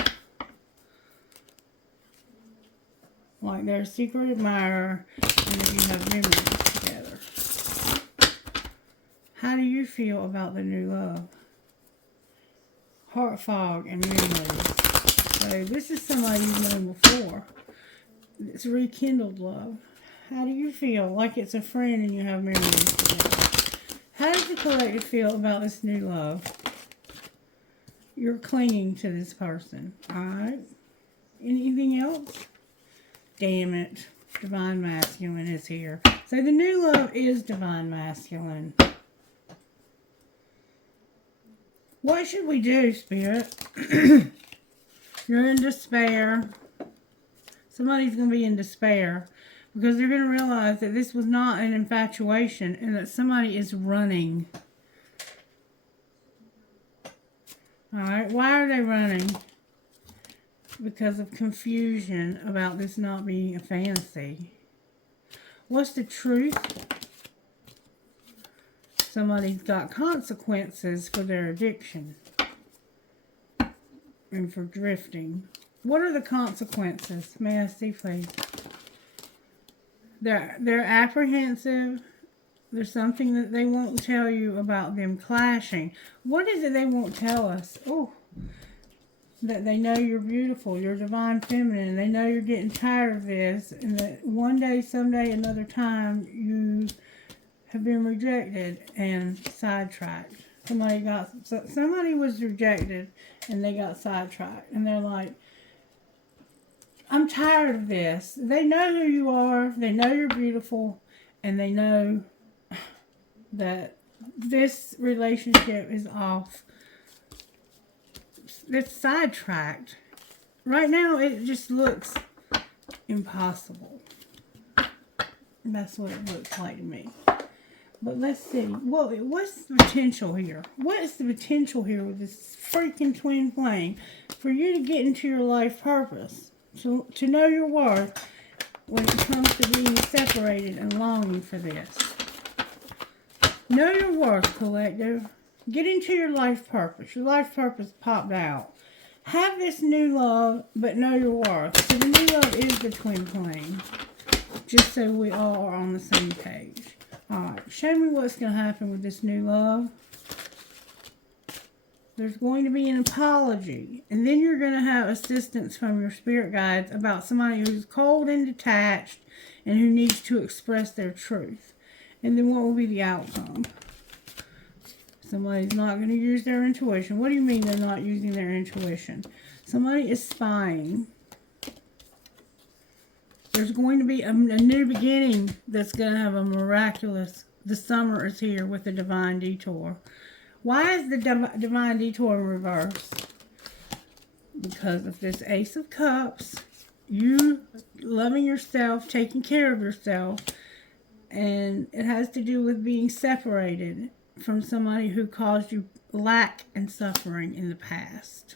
Like they're a secret admirer and that you have memories together. How do you feel about the new love? Heart fog and memories. So this is somebody you've known before. It's rekindled love. How do you feel? Like it's a friend and you have memories together. How does the collective feel about this new love? You're clinging to this person. Alright. Anything else? Damn it. Divine Masculine is here. So the new love is Divine Masculine. What should we do, Spirit? You're in despair. Somebody's going to be in despair Because they're going to realize that this was not an infatuation and that somebody is running. Alright, why are they running? Because of confusion about this not being a fantasy. What's the truth? Somebody's got consequences for their addiction and for drifting. What are the consequences? May I see, please? They're apprehensive. There's something that they won't tell you about them clashing. What is it they won't tell us? Oh, that they know you're beautiful, you're divine feminine. They know you're getting tired of this, and that one day, someday, another time, you have been rejected and sidetracked. Somebody was rejected, and they got sidetracked, and they're like, I'm tired of this. They know who you are. They know you're beautiful, and they know that this relationship is off. It's sidetracked. Right now, it just looks impossible. That's what it looks like to me. But let's see. What's the potential here? What is the potential here with this freaking twin flame for you to get into your life purpose? To know your worth when it comes to being separated and longing for this. Know your worth, collective. Get into your life purpose. Your life purpose popped out. Have this new love, but know your worth. So the new love is the twin flame. Just so we all are on the same page. Alright, show me what's going to happen with this new love. There's going to be an apology. And then you're going to have assistance from your spirit guides about somebody who's cold and detached and who needs to express their truth. And then what will be the outcome? Somebody's not going to use their intuition. What do you mean they're not using their intuition? Somebody is spying. There's going to be a new beginning that's going to have a miraculous. The summer is here with the divine detour. Why is the divine detour in reverse? Because of this Ace of Cups, you loving yourself, taking care of yourself, and it has to do with being separated from somebody who caused you lack and suffering in the past.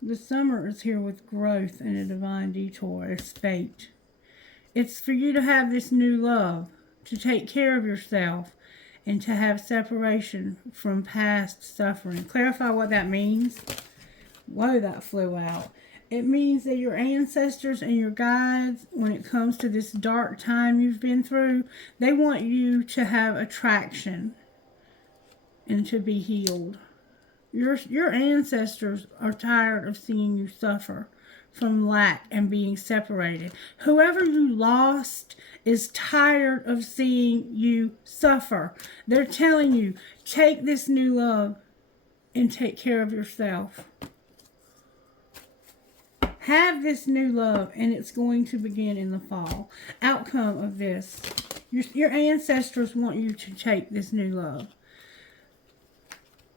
The summer is here with growth and a divine detour. It's fate. It's for you to have this new love, to take care of yourself, and to have separation from past suffering. Clarify what that means. Whoa, that flew out. It means that your ancestors and your guides, when it comes to this dark time you've been through, they want you to have attraction and to be healed. Your ancestors are tired of seeing you suffer from lack and being separated. Whoever you lost is tired of seeing you suffer. They're telling you, take this new love and take care of yourself. Have this new love, and it's going to begin in the fall. Outcome of this. Your ancestors want you to take this new love.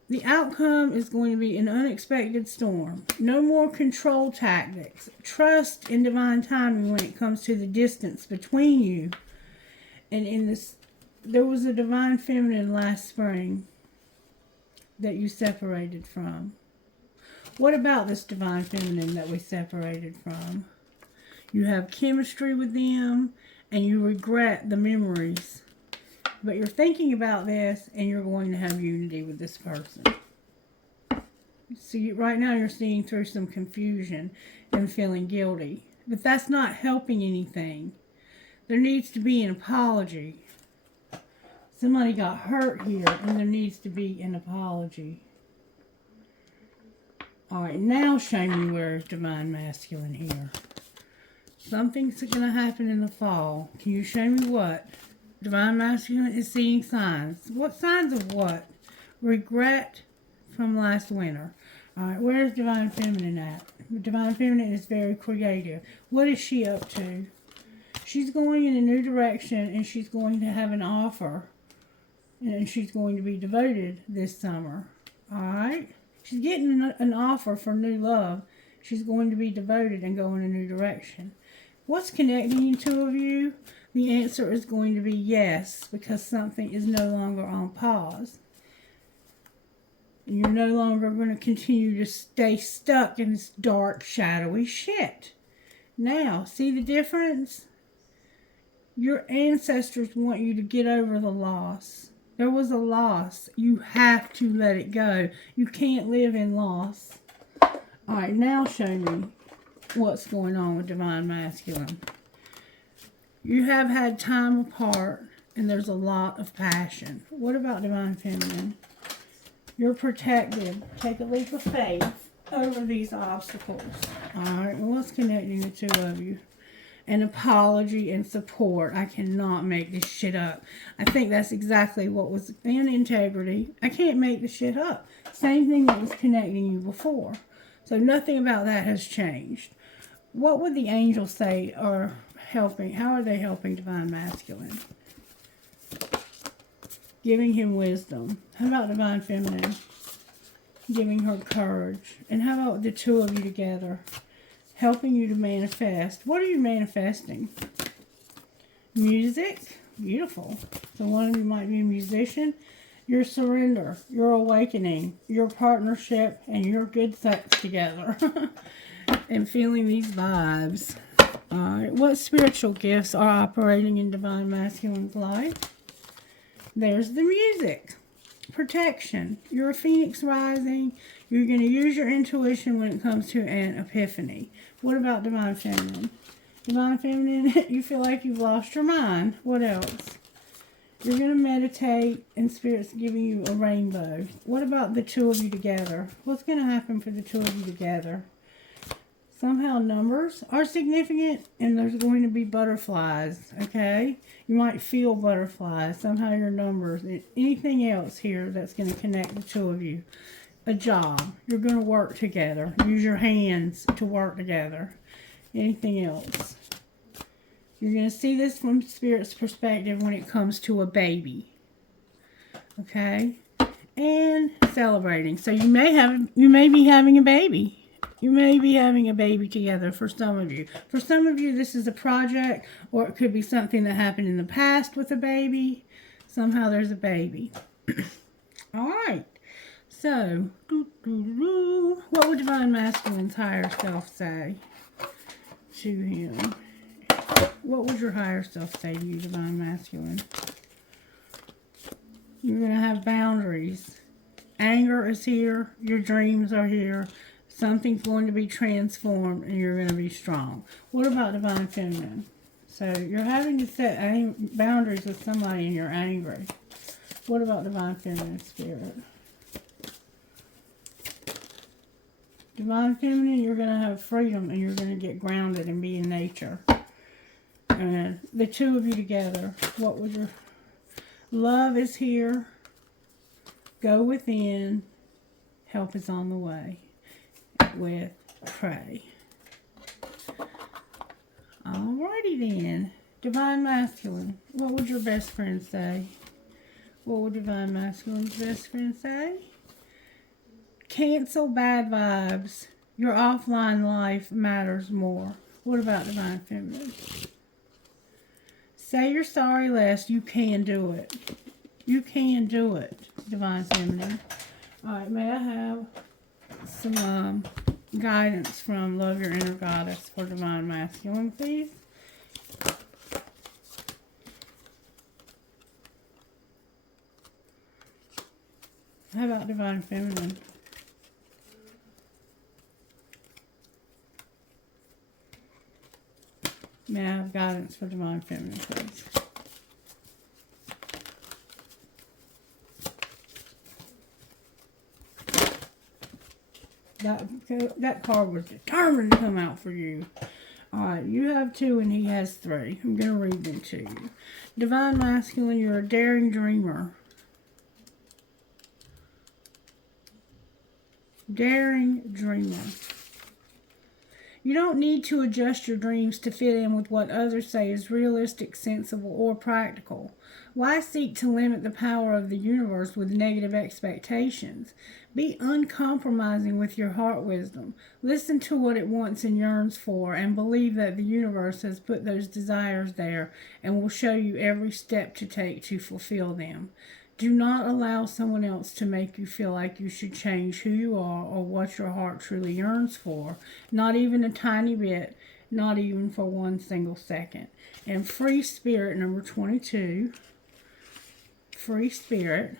The outcome is going to be an unexpected storm. No more control tactics. Trust in divine timing when it comes to the distance between you. And in this, there was a divine feminine last spring that you separated from. What about this divine feminine that we separated from? You have chemistry with them, and you regret the memories. But you're thinking about this, and you're going to have unity with this person. See, right now you're seeing through some confusion and feeling guilty. But that's not helping anything. There needs to be an apology. Somebody got hurt here, and there needs to be an apology. Alright, now show me where is divine masculine here. Something's going to happen in the fall. Can you show me what? Divine masculine is seeing signs. What signs of what? Regret from last winter. Alright, where's divine feminine at? Divine feminine is very creative. What is she up to? She's going in a new direction, and she's going to have an offer. And she's going to be devoted this summer. Alright? She's getting an offer for new love. She's going to be devoted and go in a new direction. What's connecting you two of you? The answer is going to be yes, because something is no longer on pause. You're no longer going to continue to stay stuck in this dark, shadowy shit. Now, see the difference? Your ancestors want you to get over the loss. There was a loss. You have to let it go. You can't live in loss. Alright, now show me what's going on with Divine Masculine. You have had time apart, and there's a lot of passion. What about Divine Feminine? You're protected. Take a leap of faith over these obstacles. Alright, well, what's connecting the two of you? An apology and support. I cannot make this shit up. I think that's exactly what was in integrity. I can't make the shit up. Same thing that was connecting you before. So nothing about that has changed. What would the angels say are helping? How are they helping Divine Masculine? Giving him wisdom. How about Divine Feminine? Giving her courage. And how about the two of you together? Helping you to manifest. What are you manifesting? Music. Beautiful. So one of you might be a musician. Your surrender. Your awakening. Your partnership. And your good sex together. And feeling these vibes. Alright. What spiritual gifts are operating in Divine Masculine's life? There's the music. Protection. You're a phoenix rising. You're going to use your intuition when it comes to an epiphany. What about Divine Feminine? Divine Feminine, you feel like you've lost your mind. What else? You're going to meditate and Spirit's giving you a rainbow. What about the two of you together? What's going to happen for the two of you together? Somehow numbers are significant and there's going to be butterflies, okay? You might feel butterflies. Somehow your numbers. Anything else here that's going to connect the two of you? A job. You're going to work together. Use your hands to work together. Anything else? You're going to see this from Spirit's perspective when it comes to a baby. Okay? And celebrating. So you may be having a baby. You may be having a baby together for some of you. For some of you, this is a project, or it could be something that happened in the past with a baby. Somehow there's a baby. All right. So, what would Divine Masculine's higher self say to him? What would your higher self say to you, Divine Masculine? You're going to have boundaries. Anger is here. Your dreams are here. Something's going to be transformed and you're going to be strong. What about Divine Feminine? So you're having to set boundaries with somebody and you're angry. What about Divine Feminine Spirit? Divine Feminine, you're going to have freedom and you're going to get grounded and be in nature. And the two of you together, what would your... Love is here. Go within. Help is on the way. With pray. Alrighty then. Divine Masculine. What would your best friend say? What would Divine Masculine's best friend say? Cancel bad vibes. Your offline life matters more. What about Divine Feminine? Say you're sorry less. You can do it. You can do it, Divine Feminine. Alright, may I have some guidance from Love Your Inner Goddess for Divine Masculine, please? How about Divine Feminine? May I have guidance for Divine Feminine, please? That card was determined to come out for you. Alright, you have 2 and he has 3. I'm going to read them to you. Divine Masculine, you're a daring dreamer. Daring dreamer. You don't need to adjust your dreams to fit in with what others say is realistic, sensible, or practical. Why seek to limit the power of the universe with negative expectations? Be uncompromising with your heart wisdom. Listen to what it wants and yearns for, and believe that the universe has put those desires there and will show you every step to take to fulfill them. Do not allow someone else to make you feel like you should change who you are or what your heart truly yearns for. Not even a tiny bit, not even for one single second. And free spirit, number 22. Free spirit.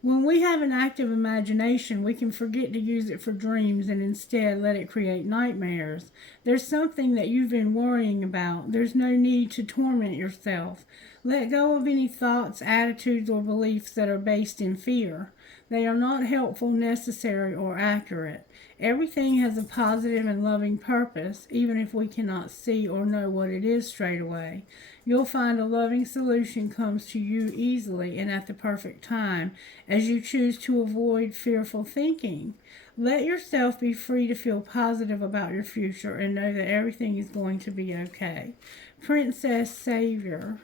When we have an active imagination, we can forget to use it for dreams and instead let it create nightmares. There's something that you've been worrying about. There's no need to torment yourself. Let go of any thoughts, attitudes, or beliefs that are based in fear. They are not helpful, necessary, or accurate. Everything has a positive and loving purpose, even if we cannot see or know what it is straight away. You'll find a loving solution comes to you easily and at the perfect time as you choose to avoid fearful thinking. Let yourself be free to feel positive about your future and know that everything is going to be okay. Princess Savior.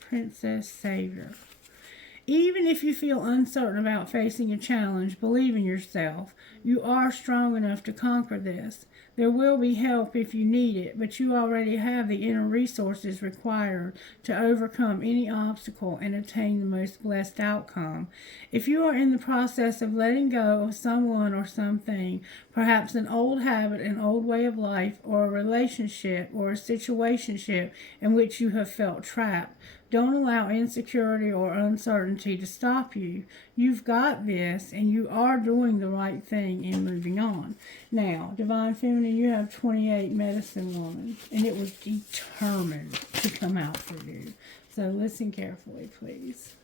Princess Savior. Even if you feel uncertain about facing a challenge, believe in yourself. You are strong enough to conquer this. There will be help if you need it, but you already have the inner resources required to overcome any obstacle and attain the most blessed outcome. If you are in the process of letting go of someone or something, perhaps an old habit, an old way of life, or a relationship or a situationship in which you have felt trapped, don't allow insecurity or uncertainty to stop you. You've got this, and you are doing the right thing in moving on. Now, Divine Feminine, you have 28 Medicine Woman, and it was determined to come out for you. So listen carefully, please.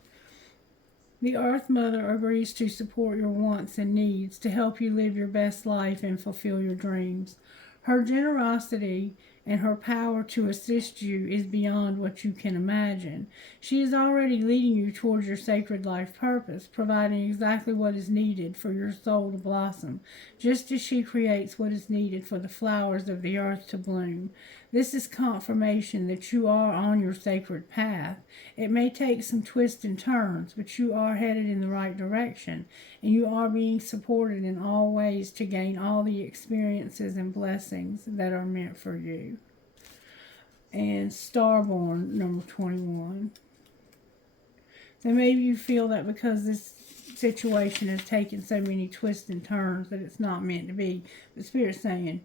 The Earth Mother agrees to support your wants and needs to help you live your best life and fulfill your dreams. Her generosity and her power to assist you is beyond what you can imagine. She is already leading you towards your sacred life purpose, providing exactly what is needed for your soul to blossom, just as she creates what is needed for the flowers of the earth to bloom. This is confirmation that you are on your sacred path. It may take some twists and turns, but you are headed in the right direction, and you are being supported in all ways to gain all the experiences and blessings that are meant for you. And Starborn, number 21. So maybe you feel that because this situation has taken so many twists and turns that it's not meant to be. But Spirit's saying,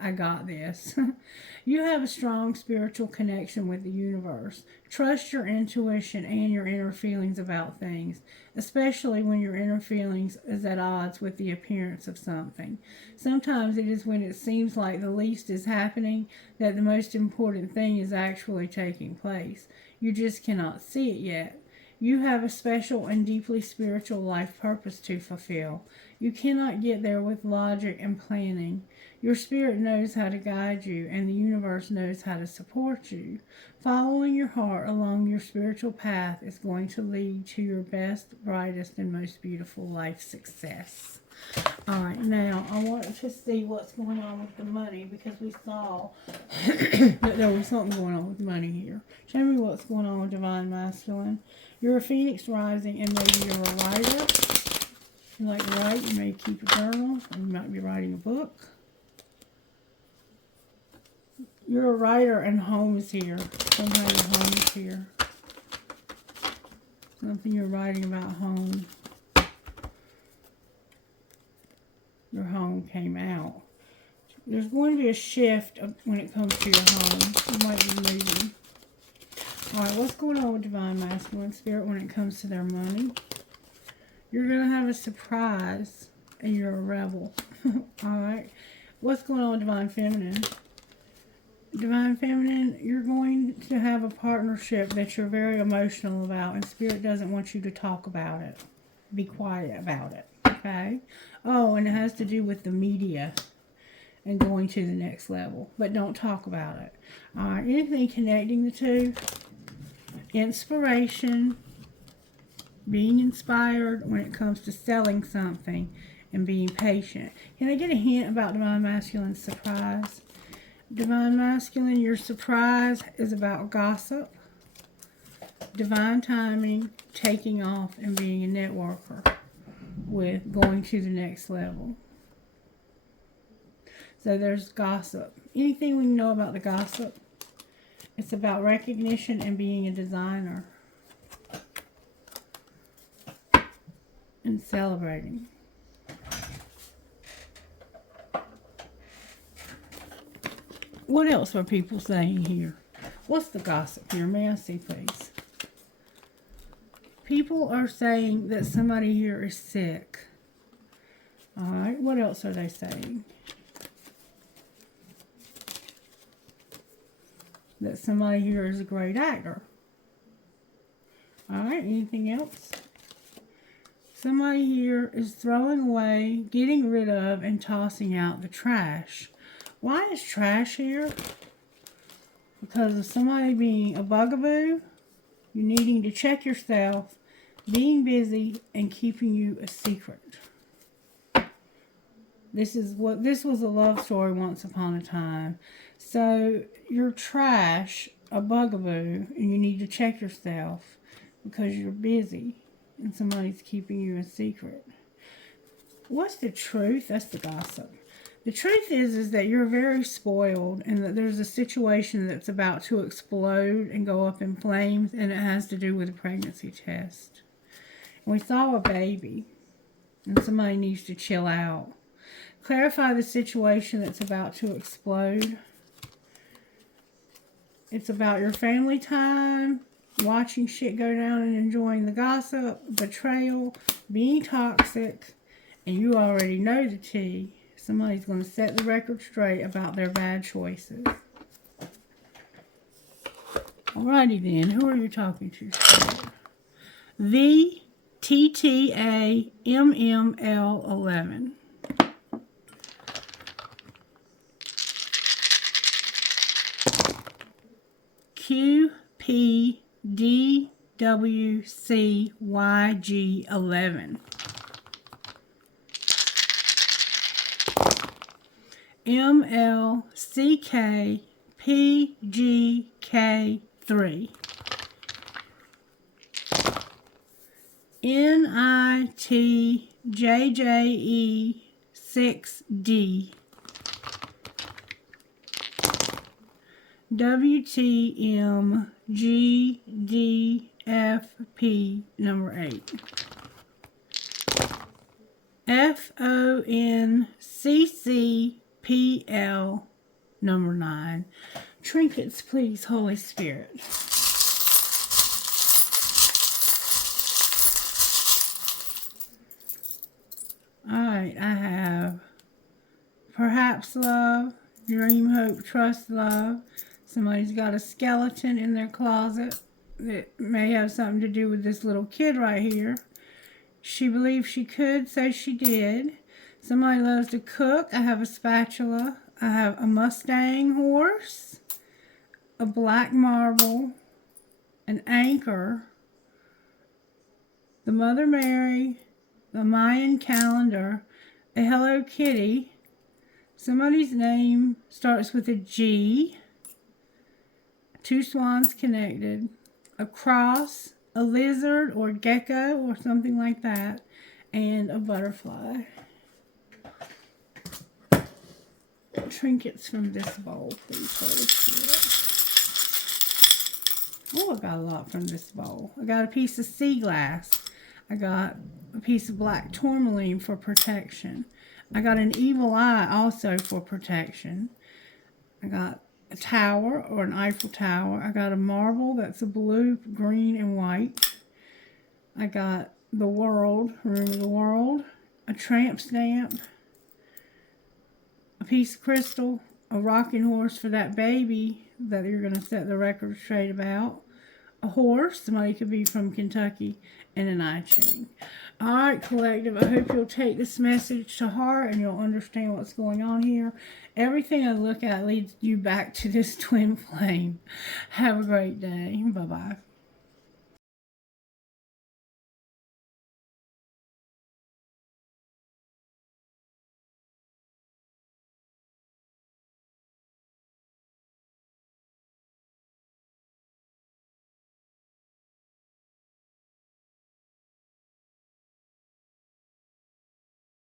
I got this. You have a strong spiritual connection with the universe. Trust your intuition and your inner feelings about things, especially when your inner feelings is at odds with the appearance of something. Sometimes it is when it seems like the least is happening that the most important thing is actually taking place. You just cannot see it yet. You have a special and deeply spiritual life purpose to fulfill. You cannot get there with logic and planning. Your spirit knows how to guide you, and the universe knows how to support you. Following your heart along your spiritual path is going to lead to your best, brightest, and most beautiful life success. All right, now I want to see what's going on with the money, because we saw that there was something going on with money here. Show me what's going on with Divine Masculine. You're a Phoenix rising, and maybe you're a writer. If you like to write, you may keep a journal, or you might be writing a book. You're a writer, and home is here. Somehow your home is here. Something you're writing about home. Your home came out. There's going to be a shift when it comes to your home. You might be moving. Alright, what's going on with Divine Masculine Spirit when it comes to their money? You're going to have a surprise, and you're a rebel. Alright, what's going on with Divine Feminine? Divine Feminine, you're going to have a partnership that you're very emotional about, and Spirit doesn't want you to talk about it. Be quiet about it, okay? Oh, and it has to do with the media and going to the next level, but don't talk about it. All right, anything connecting the two? Inspiration, being inspired when it comes to selling something, and being patient. Can I get a hint about Divine Masculine's surprise? Divine Masculine, your surprise is about gossip, divine timing, taking off, and being a networker with going to the next level. So there's gossip. Anything we know about the gossip? It's about recognition and being a designer. And celebrating. What else are people saying here? What's the gossip here? May I see, please? People are saying that somebody here is sick. Alright, what else are they saying? That somebody here is a great actor. Alright, anything else? Somebody here is throwing away, getting rid of, and tossing out the trash. Why is trash here? Because of somebody being a bugaboo, you needing to check yourself, being busy, and keeping you a secret. This was a love story once upon a time. So you're trash, a bugaboo, and you need to check yourself because you're busy and somebody's keeping you a secret. What's the truth? That's the gossip. The truth is that you're very spoiled and that there's a situation that's about to explode and go up in flames, and it has to do with a pregnancy test. And we saw a baby, and somebody needs to chill out. Clarify the situation that's about to explode. It's about your family time, watching shit go down and enjoying the gossip, betrayal, being toxic, and you already know the tea. Somebody's going to set the record straight about their bad choices. Alrighty then, who are you talking to? VTTAMML11. QPDWCYG11. MLCKPGK3. NITJJE6D. WTMGDFP number 8. FONCCPL number 9. Trinkets, please, Holy Spirit. Alright, I have perhaps love, dream, hope, trust, love. Somebody's got a skeleton in their closet that may have something to do with this little kid right here. She believed she could, so she did. Somebody loves to cook. I have a spatula. I have a Mustang horse, a black marble, an anchor, the Mother Mary, the Mayan calendar, a Hello Kitty. Somebody's name starts with a G. 2 swans connected, a cross, a lizard or gecko or something like that, and a butterfly. Trinkets from this bowl, please, Holy Spirit. Oh, I got a lot from this bowl. I got a piece of sea glass. I got a piece of black tourmaline for protection. I got an evil eye also for protection. I got a tower or an Eiffel Tower. I got a marble that's a blue, green, and white. I got the world, room of the world, a tramp stamp, a piece of crystal, a rocking horse for that baby that you're going to set the record straight about, a horse, somebody could be from Kentucky, and an I Ching. Alright, collective, I hope you'll take this message to heart and you'll understand what's going on here. Everything I look at leads you back to this twin flame. Have a great day. Bye-bye.